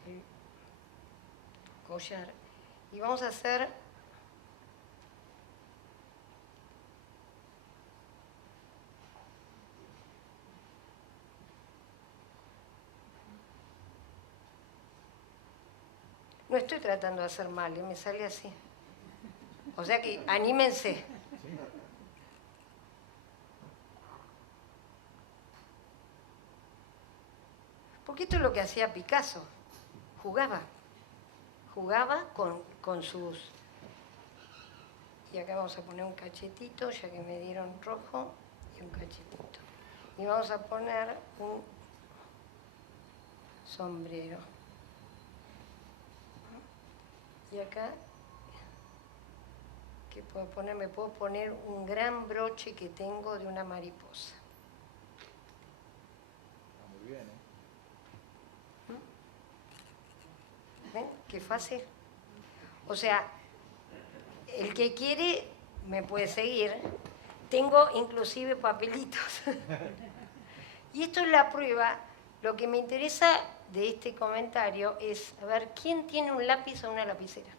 el collar y vamos a hacer no estoy tratando de hacer mal, me sale así. O sea que anímense. Porque esto es lo que hacía Picasso. Jugaba con sus... Y acá vamos a poner un cachetito, ya que me dieron rojo, y un cachetito. Y vamos a poner un sombrero. Y acá, ¿qué puedo poner? Me puedo poner un gran broche que tengo de una mariposa. Está muy bien, ¿eh? ¿Ven? Qué fácil. O sea, el que quiere me puede seguir. Tengo inclusive papelitos. Y esto es la prueba. Lo que me interesa de este comentario es, a ver, ¿quién tiene un lápiz o una lapicera?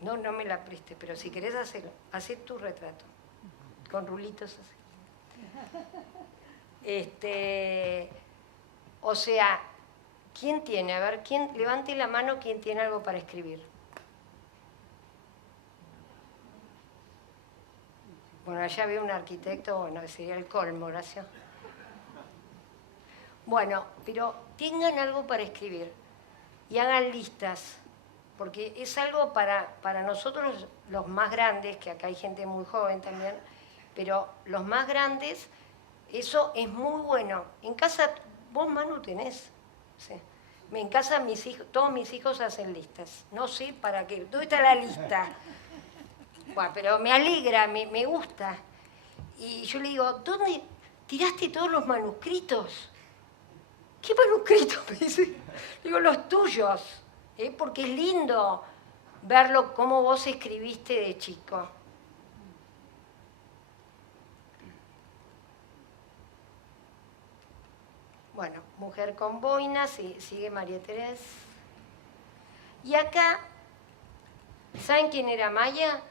No, no me la preste, pero si querés hacerlo, hacé tu retrato. Con rulitos así. O sea, ¿quién tiene? A ver, ¿quién levante la mano quien tiene algo para escribir? Bueno, allá veo un arquitecto, bueno, sería el colmo, Horacio. Bueno, pero tengan algo para escribir y hagan listas, porque es algo para nosotros los más grandes, que acá hay gente muy joven también, pero los más grandes, eso es muy bueno. En casa, vos Manu tenés, sí. En casa todos mis hijos hacen listas, no sé para qué, ¿dónde está la lista? Bueno, pero me alegra, me gusta. Y yo le digo, ¿dónde tiraste todos los manuscritos? ¿Qué manuscritos? Me dice. Digo, los tuyos, porque es lindo verlo cómo vos escribiste de chico. Bueno, mujer con boina, sigue María Teresa. Y acá, ¿saben quién era Maya?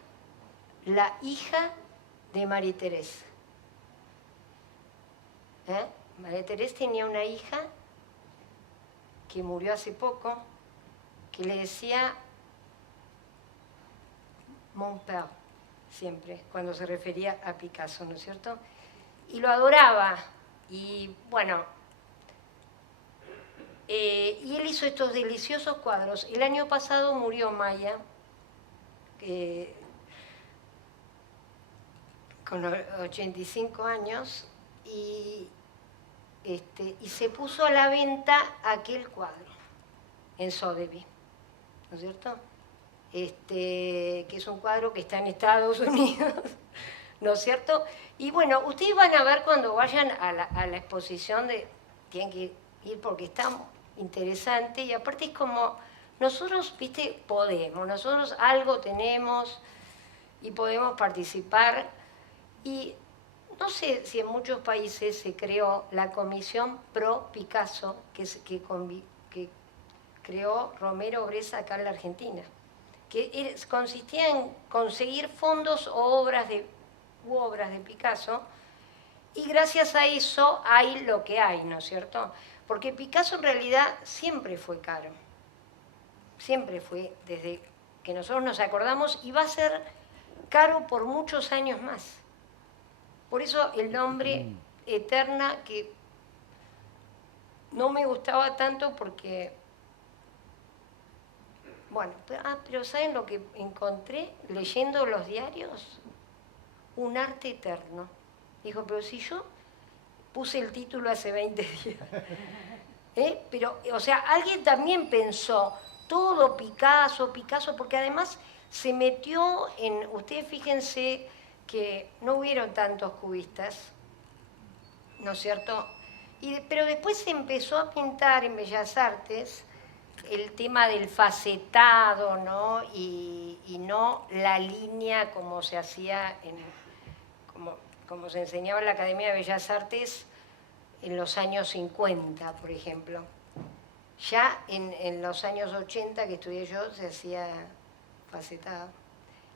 La hija de María Teresa. María Teresa tenía una hija que murió hace poco, que le decía mon père, siempre, cuando se refería a Picasso, ¿no es cierto? Y lo adoraba. Y bueno, y él hizo estos deliciosos cuadros. El año pasado murió Maya, con 85 años, y se puso a la venta aquel cuadro en Sotheby's, ¿no es cierto? Que es un cuadro que está en Estados Unidos, ¿no es cierto? Y bueno, ustedes van a ver cuando vayan a la exposición, tienen que ir porque está interesante, y aparte es como, nosotros, viste, nosotros algo tenemos y podemos participar. Y no sé si en muchos países se creó la Comisión Pro Picasso, que creó Romero Bresa acá en la Argentina, que consistía en conseguir fondos o obras de Picasso, y gracias a eso hay lo que hay, ¿no es cierto? Porque Picasso en realidad siempre fue caro, siempre fue, desde que nosotros nos acordamos, y va a ser caro por muchos años más. Por eso el nombre Eterna, que no me gustaba tanto porque, bueno, pero ¿saben lo que encontré leyendo los diarios? Un arte eterno. Dijo, pero si yo puse el título hace 20 días. Pero, o sea, alguien también pensó, todo Picasso, porque además se metió en, ustedes fíjense, que no hubieron tantos cubistas, ¿no es cierto? Pero después se empezó a pintar en Bellas Artes el tema del facetado, ¿no? Y no la línea como se hacía, como se enseñaba en la Academia de Bellas Artes en los años 50, por ejemplo. Ya en los años 80 que estudié yo se hacía facetado.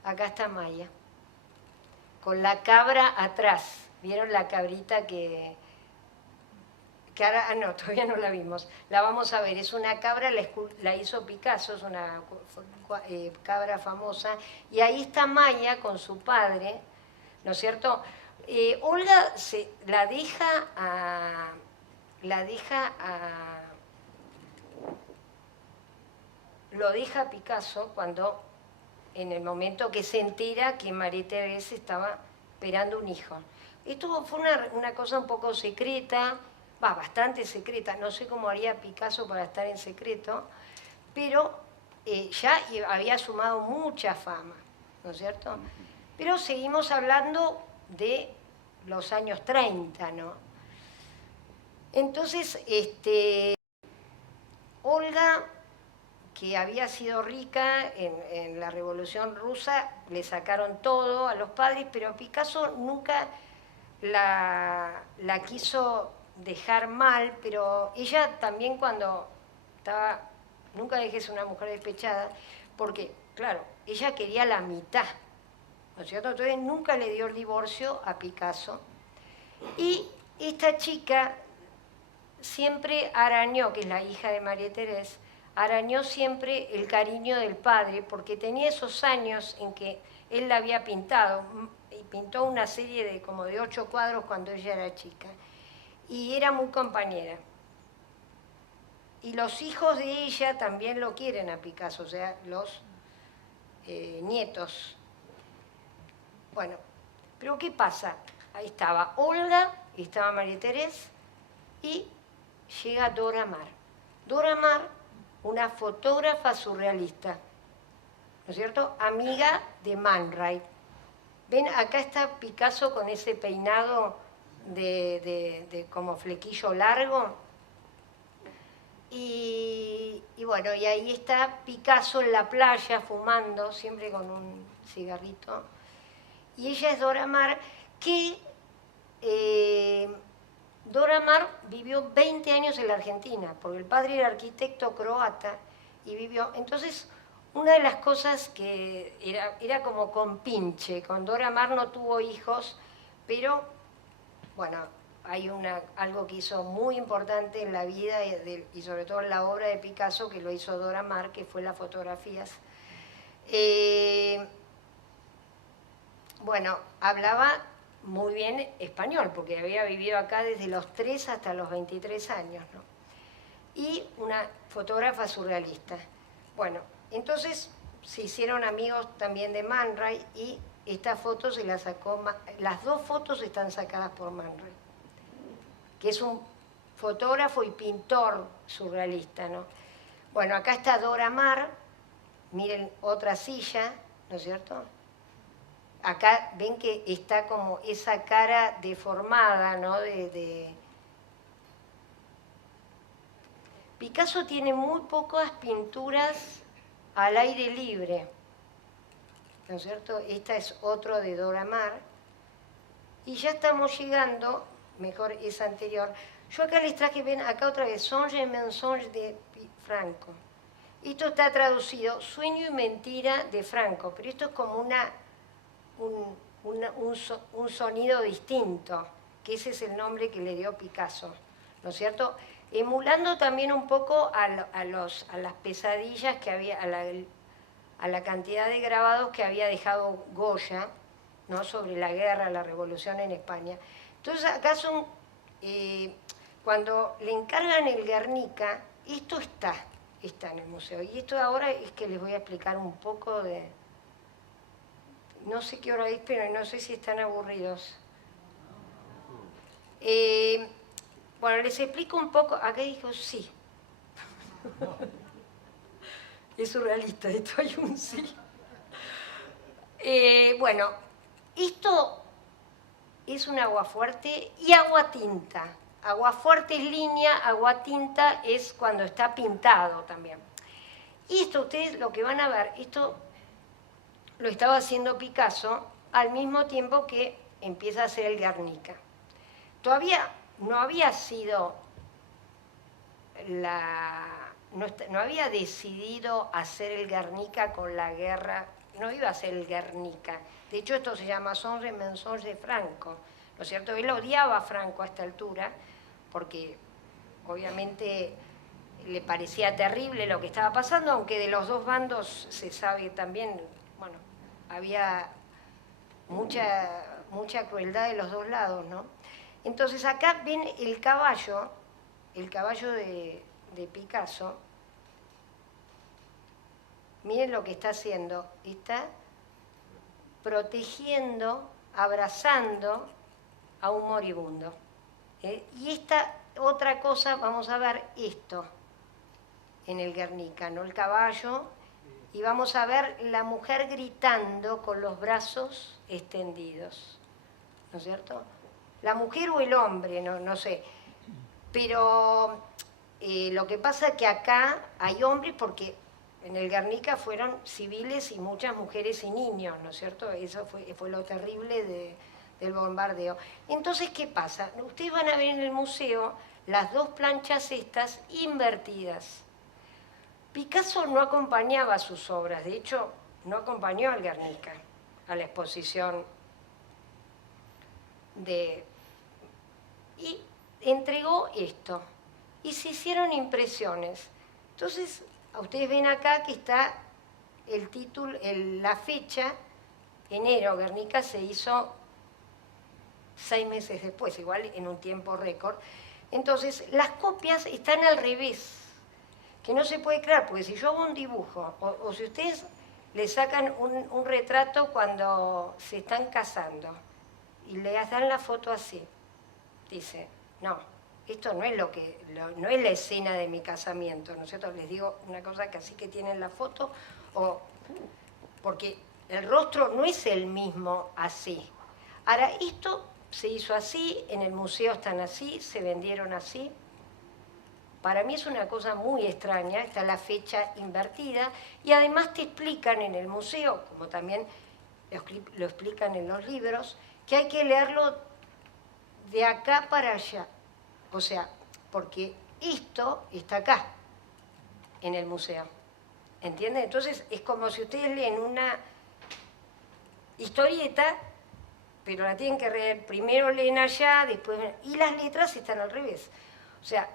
Acá está Maya, con la cabra atrás. ¿Vieron la cabrita que ahora, no, todavía no la vimos? La vamos a ver. Es una cabra, la hizo Picasso, es una cabra famosa. Y ahí está Maya con su padre, ¿no es cierto? Olga la deja a lo deja Picasso cuando, en el momento que se entera que María Teresa estaba esperando un hijo. Esto fue una cosa un poco secreta, bastante secreta, no sé cómo haría Picasso para estar en secreto, pero ya había sumado mucha fama, ¿no es cierto? Pero seguimos hablando de los años 30, ¿no? Entonces, Olga, que había sido rica en la Revolución Rusa, le sacaron todo a los padres, pero Picasso nunca la quiso dejar mal, pero ella también cuando estaba, nunca dejes una mujer despechada, porque, claro, ella quería la mitad, ¿no es cierto? Entonces nunca le dio el divorcio a Picasso. Y esta chica siempre arañó, que es la hija de María Teresa, arañó siempre el cariño del padre, porque tenía esos años en que él la había pintado, y pintó una serie de como de 8 cuadros cuando ella era chica, y era muy compañera. Y los hijos de ella también lo quieren a Picasso, o sea, los nietos. Bueno, pero ¿qué pasa? Ahí estaba Olga, estaba María Teresa, y llega Dora Maar. Dora Maar, una fotógrafa surrealista, ¿no es cierto? Amiga de Man Ray. Ven, acá está Picasso con ese peinado de como flequillo largo. Y bueno, y ahí está Picasso en la playa fumando, siempre con un cigarrito. Y ella es Dora Maar, que Dora Maar vivió 20 años en la Argentina, porque el padre era arquitecto croata y vivió. Entonces, una de las cosas que era como compinche, con Dora Maar no tuvo hijos, pero bueno, hay algo que hizo muy importante en la vida y sobre todo en la obra de Picasso, que lo hizo Dora Maar, que fue las fotografías. Bueno, hablaba muy bien español, porque había vivido acá desde los 3 hasta los 23 años, ¿no? Y una fotógrafa surrealista. Bueno, entonces se hicieron amigos también de Man Ray y estas fotos se las sacó, las 2 fotos están sacadas por Man Ray, que es un fotógrafo y pintor surrealista, ¿no? Bueno, acá está Dora Maar, miren otra silla, ¿no es cierto? Acá ven que está como esa cara deformada, ¿no? Picasso tiene muy pocas pinturas al aire libre, ¿no es cierto? Esta es otro de Dora Maar. Y ya estamos llegando, mejor esa anterior. Yo acá les traje, ven, acá otra vez, Songe et mensonge de Franco. Esto está traducido, sueño y mentira de Franco, pero esto es como un sonido distinto, que ese es el nombre que le dio Picasso, ¿no es cierto? Emulando también un poco a las pesadillas que había, a la cantidad de grabados que había dejado Goya, ¿no? Sobre la guerra, la revolución en España. Entonces acá son, cuando le encargan el Guernica, esto está en el museo. Y esto ahora es que les voy a explicar un poco de... No sé qué hora es, pero no sé si están aburridos. Bueno, les explico un poco. Acá dijo sí. Es surrealista, esto hay un sí. Bueno, esto es un aguafuerte y aguatinta. Aguafuerte es línea, aguatinta es cuando está pintado también. Y esto ustedes lo que van a ver, esto lo estaba haciendo Picasso al mismo tiempo que empieza a hacer el Guernica. Todavía no había sido no había decidido hacer el Guernica con la guerra, no iba a hacer el Guernica. De hecho, esto se llama Songe et mensonge de Franco, ¿no es cierto? Él odiaba a Franco a esta altura, porque obviamente le parecía terrible lo que estaba pasando, aunque de los dos bandos se sabe también, bueno, había mucha crueldad de los dos lados, ¿no? Entonces acá ven el caballo de Picasso, miren lo que está haciendo, está protegiendo, abrazando a un moribundo. Y esta otra cosa, vamos a ver esto en el Guernica, ¿no? El caballo, y vamos a ver la mujer gritando con los brazos extendidos, ¿no es cierto? La mujer o el hombre, no sé. Pero lo que pasa es que acá hay hombres porque en el Guernica fueron civiles y muchas mujeres y niños, ¿no es cierto? Eso fue lo terrible del bombardeo. Entonces, ¿qué pasa? Ustedes van a ver en el museo las dos planchas estas invertidas. Picasso no acompañaba sus obras, de hecho, no acompañó al Guernica, a la exposición y entregó esto. Y se hicieron impresiones. Entonces, ustedes ven acá que está el título, la fecha, enero. Guernica se hizo 6 meses después, igual en un tiempo récord. Entonces, las copias están al revés, que no se puede creer, porque si yo hago un dibujo, o si ustedes le sacan un retrato cuando se están casando, y le dan la foto así, dice, no, esto no es no es la escena de mi casamiento, ¿no es cierto? Les digo una cosa que así que tienen la foto, porque el rostro no es el mismo así. Ahora, esto se hizo así, en el museo están así, se vendieron así. Para mí es una cosa muy extraña, está la fecha invertida, y además te explican en el museo, como también lo explican en los libros, que hay que leerlo de acá para allá. O sea, porque esto está acá, en el museo. ¿Entienden? Entonces es como si ustedes leen una historieta, pero la tienen que leer, primero leen allá, después... Y las letras están al revés. O sea,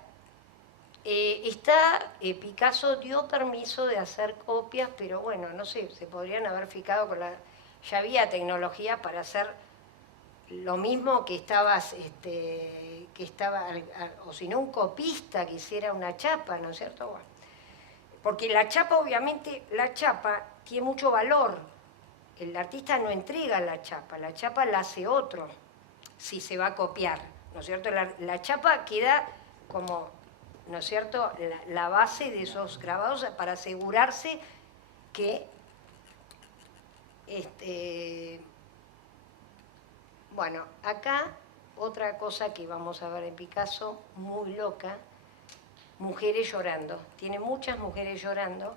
Picasso dio permiso de hacer copias, pero bueno, no sé, se podrían haber fijado con la... Ya había tecnología para hacer lo mismo que o si no un copista que hiciera una chapa, ¿no es cierto? Bueno, porque la chapa, obviamente, la chapa tiene mucho valor. El artista no entrega la chapa la hace otro, si se va a copiar, ¿no es cierto? La chapa queda como, ¿no es cierto?, la base de esos grabados para asegurarse que bueno, acá otra cosa que vamos a ver en Picasso, muy loca, mujeres llorando. Tiene muchas mujeres llorando,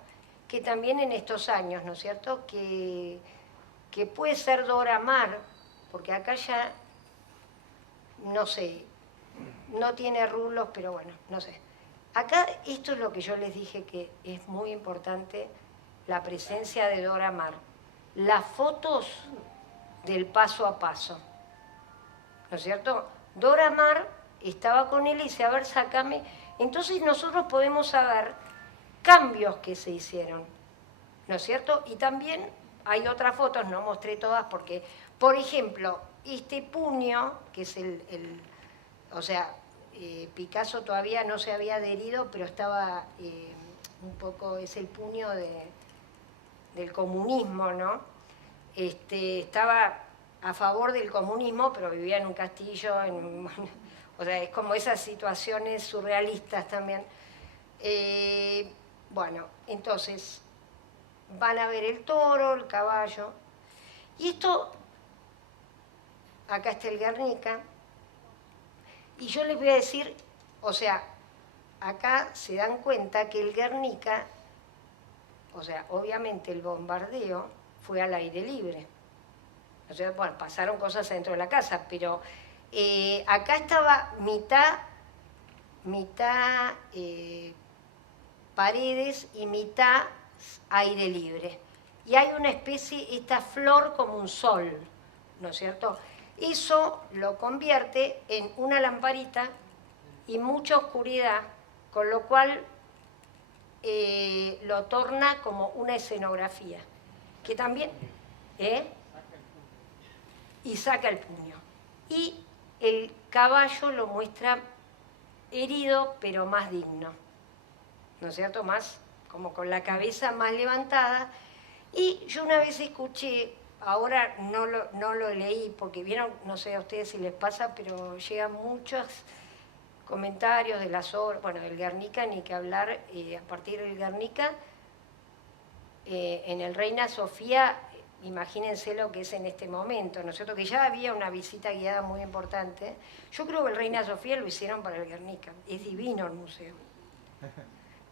que también en estos años, ¿no es cierto?, que puede ser Dora Maar, porque acá ya, no sé, no tiene rulos, pero bueno, no sé. Acá esto es lo que yo les dije que es muy importante, la presencia de Dora Maar. Las fotos del paso a paso, ¿no es cierto? Dora Maar estaba con él y dice, a ver, sácame. Entonces nosotros podemos saber cambios que se hicieron, ¿no es cierto? Y también hay otras fotos, no mostré todas porque, por ejemplo, este puño, que es o sea, Picasso todavía no se había adherido, pero estaba un poco, es el puño del comunismo, ¿no? Estaba a favor del comunismo, pero vivía en un castillo, o sea, es como esas situaciones surrealistas también. Bueno, entonces, van a ver el toro, el caballo, y esto, acá está el Guernica, y yo les voy a decir, o sea, acá se dan cuenta que el Guernica, o sea, obviamente el bombardeo fue al aire libre. O sea, bueno, pasaron cosas dentro de la casa, pero acá estaba mitad paredes y mitad aire libre. Y hay una especie, esta flor como un sol, ¿no es cierto? Eso lo convierte en una lamparita y mucha oscuridad, con lo cual lo torna como una escenografía, que también... y saca el puño. Y el caballo lo muestra herido, pero más digno, ¿no es cierto? Más como con la cabeza más levantada. Y yo una vez escuché, ahora no lo leí, porque vieron, no sé a ustedes si les pasa, pero llegan muchos comentarios de las obras, bueno, del Guernica, ni que hablar, a partir del Guernica, en el Reina Sofía, imagínense lo que es en este momento, ¿no es cierto? Que ya había una visita guiada muy importante. Yo creo que el Reina Sofía lo hicieron para el Guernica, es divino el museo.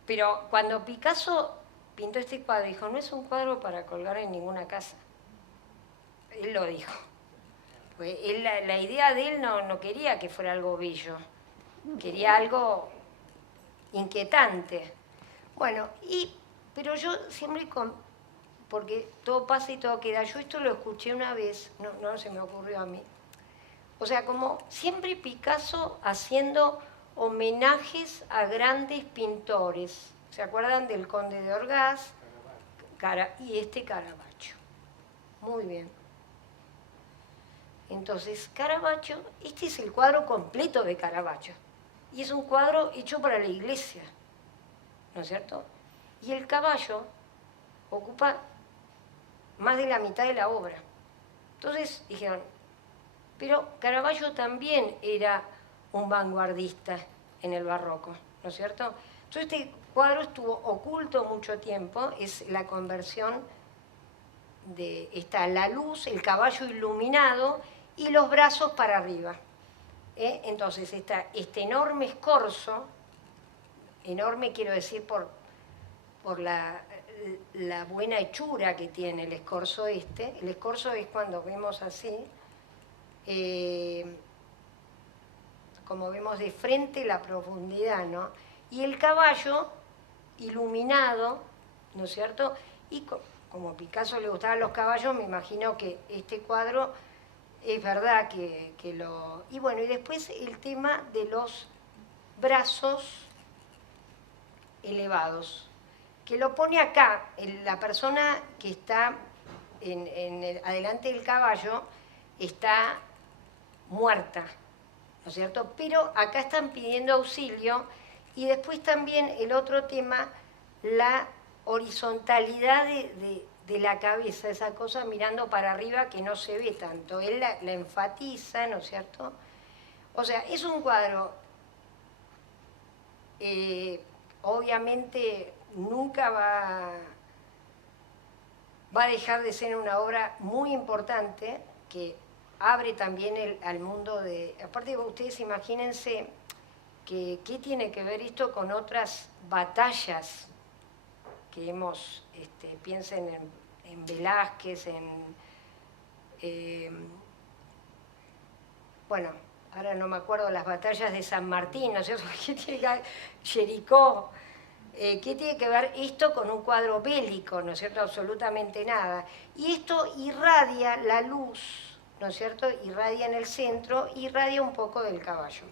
Pero cuando Picasso pintó este cuadro, dijo, no es un cuadro para colgar en ninguna casa. Él lo dijo. Pues la idea de él no quería que fuera algo bello, quería algo inquietante. Bueno, pero yo siempre, porque todo pasa y todo queda, yo esto lo escuché una vez, no se me ocurrió a mí. O sea, como siempre Picasso haciendo homenajes a grandes pintores. ¿Se acuerdan del Conde de Orgaz? Y Caravaggio. Muy bien. Entonces, Caravaggio, este es el cuadro completo de Caravaggio. Y es un cuadro hecho para la iglesia, ¿no es cierto? Y el caballo ocupa más de la mitad de la obra. Entonces dijeron, pero Caravaggio también era un vanguardista en el barroco, ¿no es cierto? Entonces este cuadro estuvo oculto mucho tiempo, es la conversión está la luz, el caballo iluminado y los brazos para arriba. Entonces está este enorme escorzo, enorme quiero decir por la buena hechura que tiene el escorzo este. El escorzo es cuando vemos así, como vemos de frente la profundidad, ¿no? Y el caballo iluminado, ¿no es cierto? Y como a Picasso le gustaban los caballos, me imagino que este cuadro es verdad que lo... Y bueno, y después el tema de los brazos elevados, que lo pone acá, la persona que está adelante del caballo está muerta, ¿no es cierto? Pero acá están pidiendo auxilio. Y después también el otro tema, la horizontalidad de la cabeza, esa cosa mirando para arriba que no se ve tanto. Él la enfatiza, ¿no es cierto? O sea, es un cuadro, obviamente nunca va a dejar de ser una obra muy importante, que abre también al mundo de... Aparte, ustedes imagínense... ¿Qué tiene que ver esto con otras batallas que piensen en Velázquez, bueno, ahora no me acuerdo, las batallas de San Martín, ¿no es cierto? ¿Qué tiene que ver Jericó? ¿Qué tiene que ver esto con un cuadro bélico? ¿No es cierto? Absolutamente nada. Y esto irradia la luz, ¿no es cierto? Irradia en el centro, irradia un poco del caballo.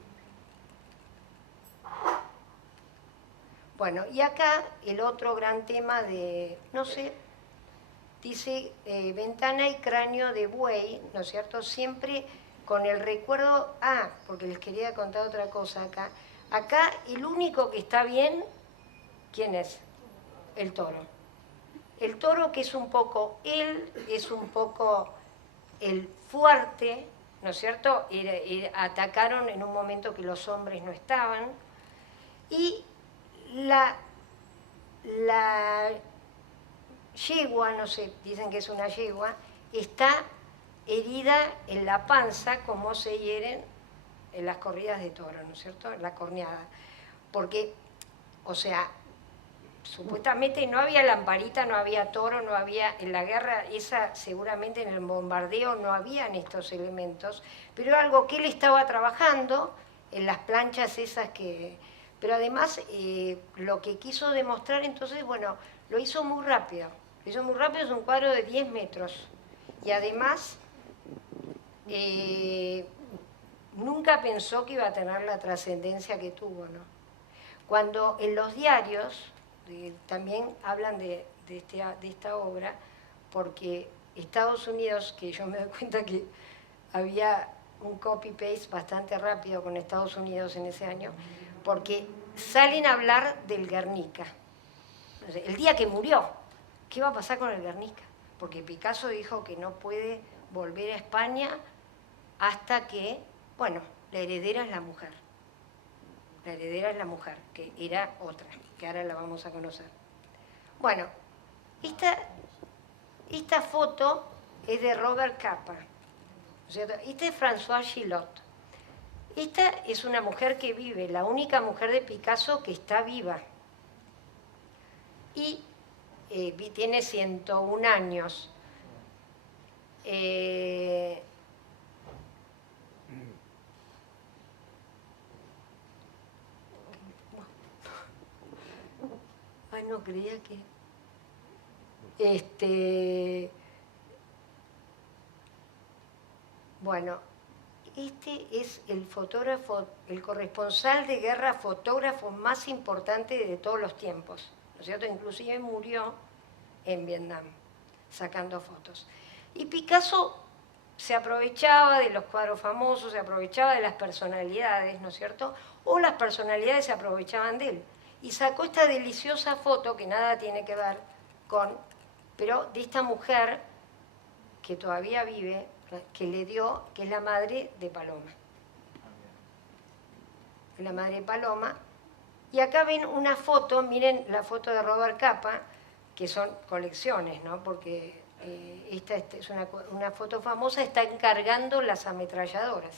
Bueno, y acá el otro gran tema de, no sé, dice ventana y cráneo de buey, ¿no es cierto? Siempre con el recuerdo, porque les quería contar otra cosa acá. Acá el único que está bien, ¿quién es? El toro. El toro que es un poco él, es un poco el fuerte, ¿no es cierto? Atacaron en un momento que los hombres no estaban. Y la yegua, no sé, dicen que es una yegua, está herida en la panza como se hieren en las corridas de toro, ¿no es cierto? La corneada. Porque, o sea, supuestamente no había lamparita, no había toro, no había, en la guerra esa, seguramente en el bombardeo no habían estos elementos, pero algo que él estaba trabajando en las planchas esas que... Pero además, lo que quiso demostrar entonces, bueno, lo hizo muy rápido. Lo hizo muy rápido, es un cuadro de 10 metros. Y además, nunca pensó que iba a tener la trascendencia que tuvo, ¿no? Cuando en los diarios también hablan de esta obra, porque Estados Unidos, que yo me doy cuenta que había un copy-paste bastante rápido con Estados Unidos en ese año, porque salen a hablar del Guernica. el día que murió, ¿qué va a pasar con el Guernica? Porque Picasso dijo que no puede volver a España hasta que, bueno, la heredera es la mujer. La heredera es la mujer, que era otra, que ahora la vamos a conocer. Bueno, esta foto es de Robert Capa, ¿no es cierto? Esta es Françoise Gillot. Esta es una mujer que vive, la única mujer de Picasso que está viva. Y tiene 101 años. Ay, no, creía que... Bueno, este es el fotógrafo, el corresponsal de guerra, fotógrafo más importante de todos los tiempos, ¿no es cierto? Inclusive murió en Vietnam, sacando fotos. Y Picasso se aprovechaba de los cuadros famosos, se aprovechaba de las personalidades, ¿no es cierto? O las personalidades se aprovechaban de él. Y sacó esta deliciosa foto, que nada tiene que ver con, pero de esta mujer que todavía vive, que le dio, que es la madre de Paloma. Es la madre de Paloma. Y acá ven una foto, miren la foto de Robert Capa, que son colecciones, ¿no? Porque esta es una foto famosa, está encargando las ametralladoras.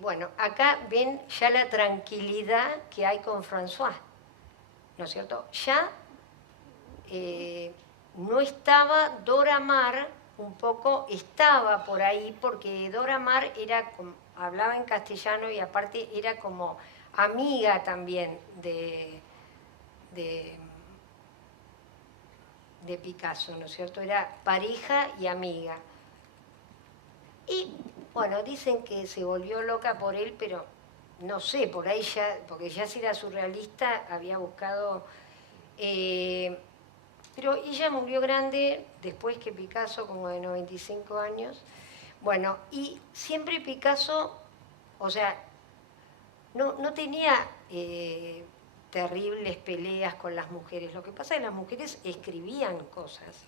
Bueno, acá ven ya la tranquilidad que hay con François, ¿no es cierto? Ya no estaba Dora Maar, un poco estaba por ahí, porque Dora Maar hablaba en castellano y aparte era como amiga también de Picasso, ¿no es cierto? Era pareja y amiga. Y bueno, dicen que se volvió loca por él, pero no sé, por ahí ya, porque ya si era surrealista, había buscado... pero ella murió grande, después que Picasso, como de 95 años. Bueno, y siempre Picasso, o sea, no tenía terribles peleas con las mujeres. Lo que pasa es que las mujeres escribían cosas.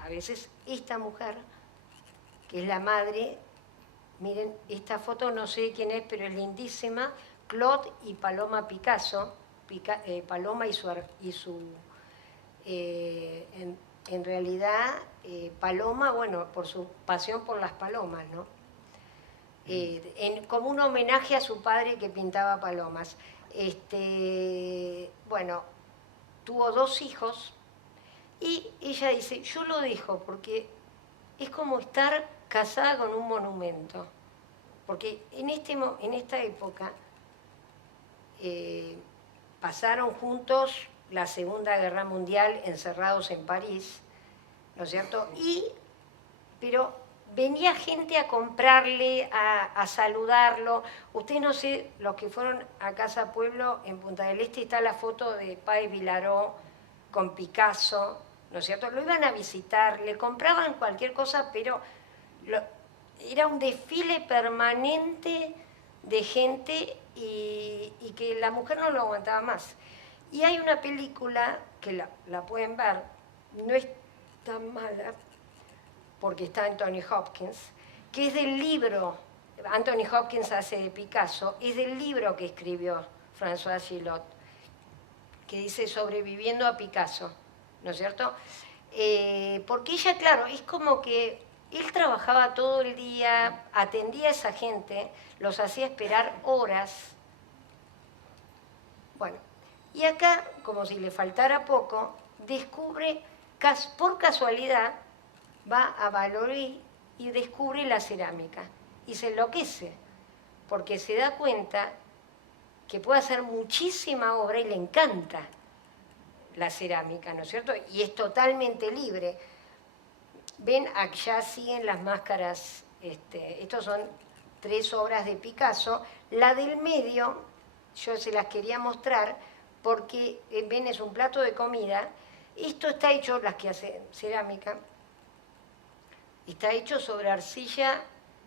A veces esta mujer, que es la madre, miren, esta foto no sé quién es, pero es lindísima, Claude y Paloma Picasso, Paloma y su en realidad, Paloma, bueno, por su pasión por las palomas, ¿no? Como un homenaje a su padre que pintaba palomas. Bueno, tuvo 2 hijos y ella dice, yo lo dejo porque es como estar casada con un monumento. Porque en esta época pasaron juntos la Segunda Guerra Mundial, encerrados en París, ¿no es cierto? Pero venía gente a comprarle, a saludarlo. Ustedes no sé, los que fueron a Casa Pueblo en Punta del Este, está la foto de Páez Vilaró con Picasso, ¿no es cierto? Lo iban a visitar, le compraban cualquier cosa, pero era un desfile permanente de gente y que la mujer no lo aguantaba más. Y hay una película que la pueden ver, no es tan mala, porque está Anthony Hopkins, que es del libro, Anthony Hopkins hace de Picasso, es del libro que escribió Françoise Gillot, que dice Sobreviviendo a Picasso, ¿no es cierto? Porque ella, claro, es como que él trabajaba todo el día, atendía a esa gente, los hacía esperar horas. Bueno, y acá, como si le faltara poco, descubre, por casualidad, va a Vallauris y descubre la cerámica. Y se enloquece, porque se da cuenta que puede hacer muchísima obra y le encanta la cerámica, ¿no es cierto? Y es totalmente libre. Ven, allá siguen las máscaras, estos son 3 obras de Picasso. La del medio, yo se las quería mostrar, porque, ven, es un plato de comida. Esto está hecho, las que hacen cerámica, está hecho sobre arcilla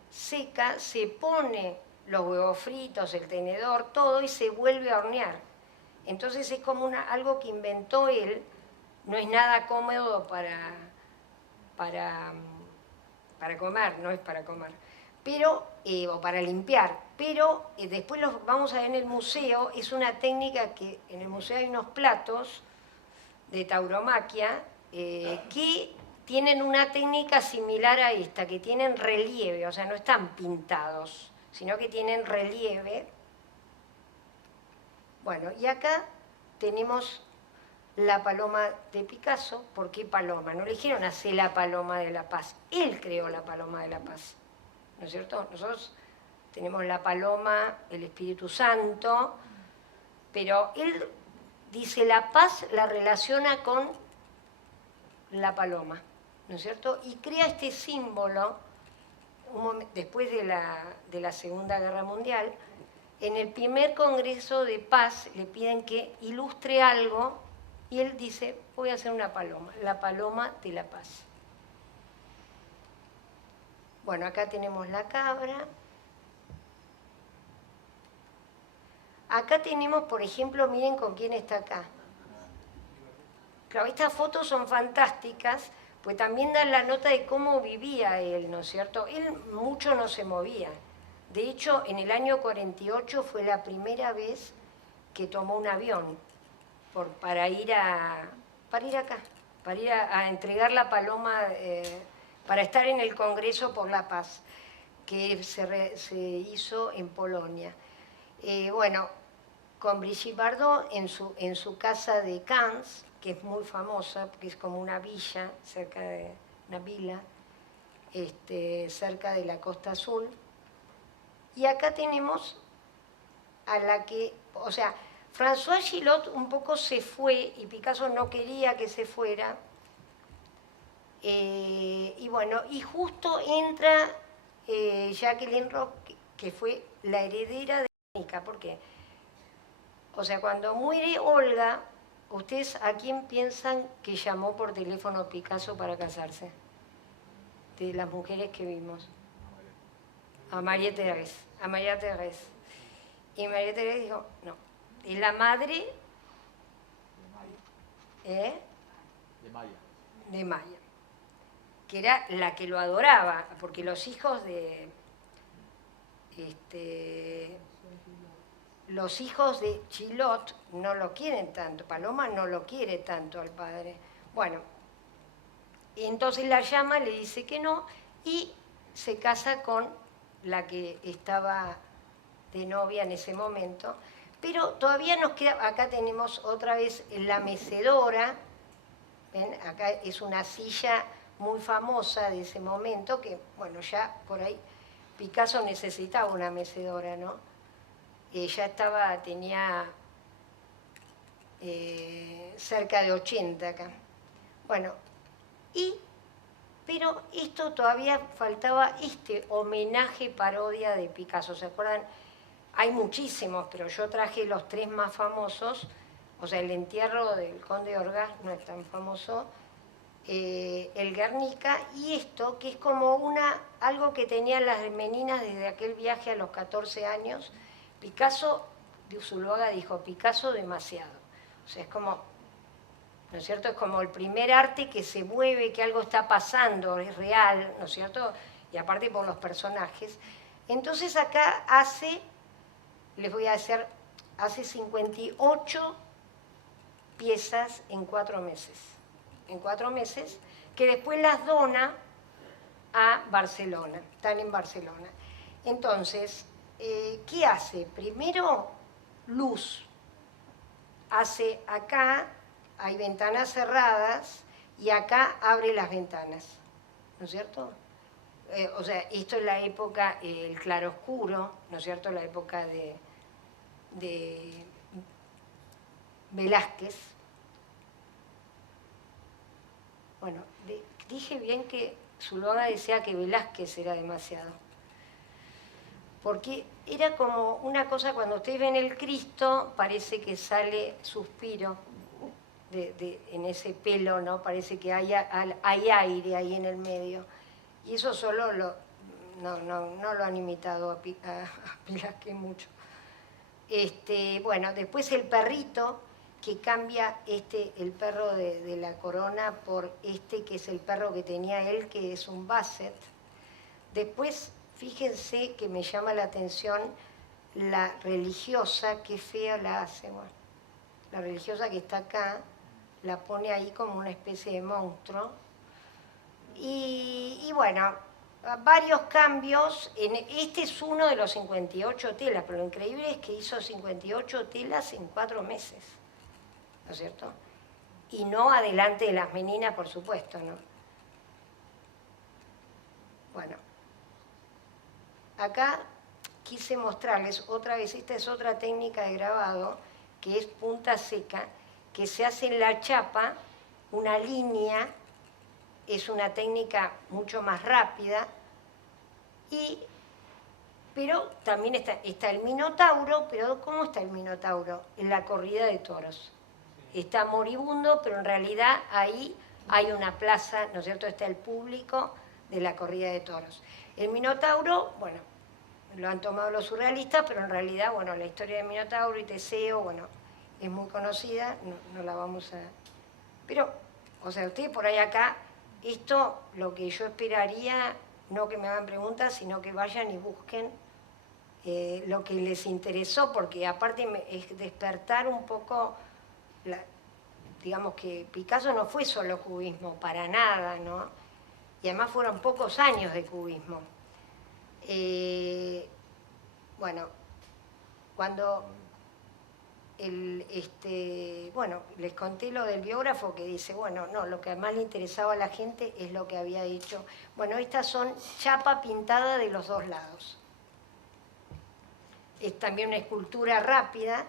seca, se pone los huevos fritos, el tenedor, todo, y se vuelve a hornear. Entonces es como algo que inventó él, no es nada cómodo para comer, no es para comer, pero, o para limpiar, pero después lo vamos a ver en el museo, es una técnica que en el museo hay unos platos de tauromaquia que tienen una técnica similar a esta, que tienen relieve, o sea, no están pintados, sino que tienen relieve. Bueno, y acá tenemos la paloma de Picasso. ¿Por qué paloma? No le dijeron hacer la paloma de la paz. Él creó la paloma de la paz. ¿No es cierto? Nosotros tenemos la paloma, el Espíritu Santo, pero él dice la paz la relaciona con la paloma, ¿no es cierto? Y crea este símbolo después de la Segunda Guerra Mundial. En el primer Congreso de Paz le piden que ilustre algo y él dice, voy a hacer una paloma, la paloma de la paz. Bueno, acá tenemos la cabra. Acá tenemos, por ejemplo, miren con quién está acá. Claro, estas fotos son fantásticas, pues también dan la nota de cómo vivía él, ¿no es cierto? Él mucho no se movía. De hecho, en el año 48 fue la primera vez que tomó un avión para ir acá, para ir a entregar la paloma, para estar en el Congreso por la Paz, que se hizo en Polonia. Bueno, con Brigitte Bardot en su casa de Cannes, que es muy famosa, porque es como una villa, cerca de una vila, cerca de la Costa Azul. Y acá tenemos a la que, o sea, François Gillot un poco se fue y Picasso no quería que se fuera. Y bueno, y justo entra Jacqueline Roch, que fue la heredera de Guernica. ¿Por qué? O sea, cuando muere Olga, ¿ustedes a quién piensan que llamó por teléfono Picasso para casarse? De las mujeres que vimos. A María Teresa. A María Teresa. Y María Teresa dijo, no. Y la madre de Maya, que era la que lo adoraba, porque los hijos de Gillot no lo quieren tanto, Paloma no lo quiere tanto al padre. Bueno, y entonces la llama, le dice que no, y se casa con la que estaba de novia en ese momento. Pero todavía nos queda, acá tenemos otra vez la mecedora, ¿ven? Acá es una silla muy famosa de ese momento, que bueno, ya por ahí Picasso necesitaba una mecedora, ¿no? Ya tenía cerca de 80 acá. Bueno, pero esto todavía faltaba homenaje parodia de Picasso, ¿se acuerdan? Hay muchísimos, pero yo traje los 3 más famosos. O sea, el entierro del Conde de Orgaz no es tan famoso, el Guernica, y esto que es como algo que tenían las meninas desde aquel viaje a los 14 años. Picasso, de Zuluaga dijo, Picasso demasiado. O sea, es como, ¿no es cierto? Es como el primer arte que se mueve, que algo está pasando, es real, ¿no es cierto? Y aparte por los personajes. Entonces acá hace 58 piezas en 4 meses. En 4 meses, que después las dona a Barcelona, están en Barcelona. Entonces, ¿qué hace? Primero, luz. Hace acá, hay ventanas cerradas, y acá abre las ventanas, ¿no es cierto? O sea, esto es la época, el claroscuro, ¿no es cierto? La época de Velázquez. Bueno, dije bien que Zuluaga decía que Velázquez era demasiado. Porque era como una cosa, cuando ustedes ven el Cristo, parece que sale suspiro en ese pelo, ¿no? Parece que hay aire ahí en el medio. Y eso solo no lo han imitado a Velázquez mucho. Bueno, después el perrito, que cambia el perro de la corona por que es el perro que tenía él, que es un Basset. Después, fíjense que me llama la atención la religiosa, qué fea la hace. Bueno, la religiosa que está acá, la pone ahí como una especie de monstruo. Y bueno, varios cambios. Este es uno de los 58 telas, pero lo increíble es que hizo 58 telas en 4 meses, ¿no es cierto? Y no adelante de las meninas, por supuesto, ¿no? Bueno, acá quise mostrarles otra vez, esta es otra técnica de grabado, que es punta seca, que se hace en la chapa, una línea, es una técnica mucho más rápida, pero también está el Minotauro. Pero ¿cómo está el Minotauro? En la corrida de toros. Está moribundo, pero en realidad ahí hay una plaza, ¿no es cierto? Está el público de la corrida de toros. El Minotauro, bueno, lo han tomado los surrealistas, pero en realidad, bueno, la historia del Minotauro y Teseo, bueno, es muy conocida, no la vamos a... Pero, o sea, ustedes por ahí acá, esto, lo que yo esperaría, no que me hagan preguntas, sino que vayan y busquen lo que les interesó, porque aparte es despertar un poco, digamos que Picasso no fue solo cubismo, para nada, ¿no? Y además fueron pocos años de cubismo. Bueno, cuando bueno, les conté lo del biógrafo que dice, bueno, no, lo que más le interesaba a la gente es lo que había hecho. Bueno, estas son chapa pintada de los dos lados. Es también una escultura rápida.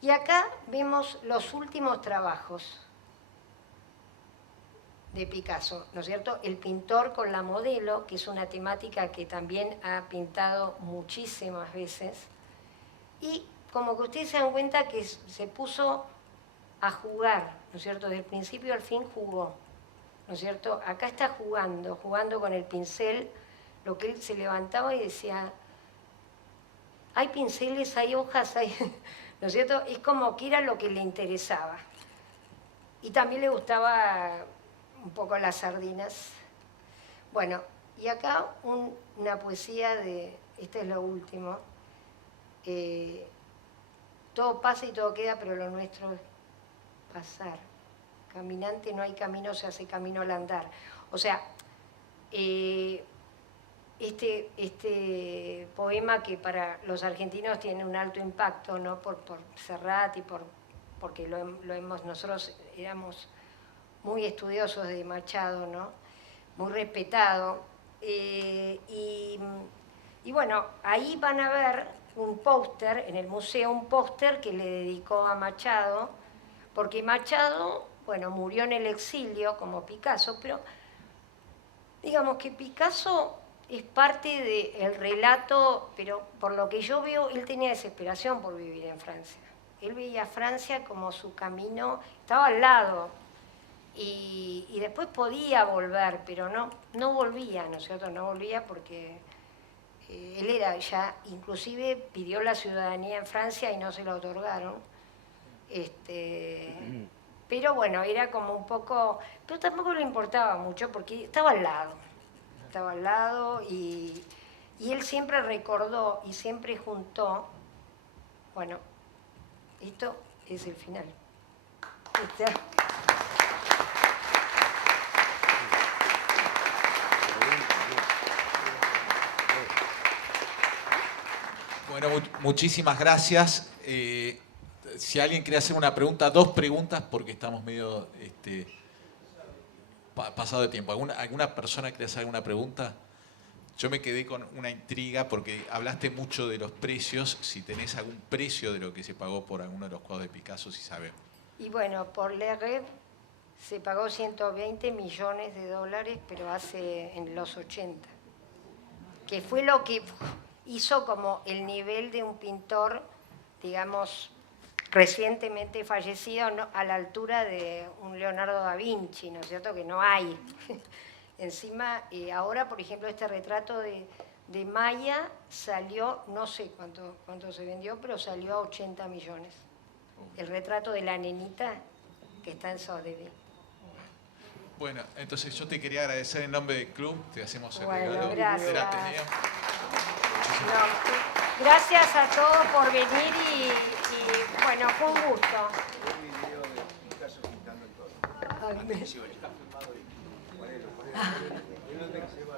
Y acá vemos los últimos trabajos de Picasso, ¿no es cierto? El pintor con la modelo, que es una temática que también ha pintado muchísimas veces. Y como que ustedes se dan cuenta que se puso a jugar, ¿no es cierto? Desde el principio al fin jugó, ¿no es cierto? Acá está jugando con el pincel, lo que él se levantaba y decía, hay pinceles, hay hojas, hay... ¿no es cierto? Es como que era lo que le interesaba. Y también le gustaba un poco las sardinas. Bueno, y acá una poesía este es lo último. Todo pasa y todo queda, pero lo nuestro es pasar. Caminante no hay camino, se hace camino al andar. O sea, este poema que para los argentinos tiene un alto impacto, ¿no? Por Serrat y porque nosotros éramos muy estudiosos de Machado, ¿no? Muy respetado. Y bueno, ahí van a ver un póster, en el museo, un póster que le dedicó a Machado, porque Machado, bueno, murió en el exilio como Picasso, pero digamos que Picasso es parte del relato, pero por lo que yo veo, él tenía desesperación por vivir en Francia. Él veía a Francia como su camino, estaba al lado, y después podía volver, pero no volvía, ¿no es cierto? No volvía porque él era ya, inclusive pidió la ciudadanía en Francia y no se la otorgaron. Pero bueno, era como un poco, pero tampoco le importaba mucho porque estaba al lado y él siempre recordó y siempre juntó. Bueno, esto es el final. Bueno, muchísimas gracias. Si alguien quiere hacer una pregunta, 2 preguntas, porque estamos medio pasado de tiempo. ¿Alguna persona quiere hacer alguna pregunta? Yo me quedé con una intriga porque hablaste mucho de los precios. Si tenés algún precio de lo que se pagó por alguno de los cuadros de Picasso, si sabemos. Y bueno, por Le Rêve se pagó 120 millones de dólares, pero en los 80. Que fue lo que hizo como el nivel de un pintor, digamos, recientemente fallecido, ¿no? A la altura de un Leonardo da Vinci, ¿no es cierto? Que no hay. Encima, ahora, por ejemplo, este retrato de de Maya salió, no sé cuánto se vendió, pero salió a 80 millones. El retrato de la nenita que está en Sotheby's. Bueno, entonces yo te quería agradecer en nombre del club, te hacemos el Bueno, regalo gracias. del Ateneo. No, gracias a todos por venir y bueno, fue un gusto. Un video de Picasso pintando el todo. Ay, Está filmado ahí. Ponelo. Es donde se va.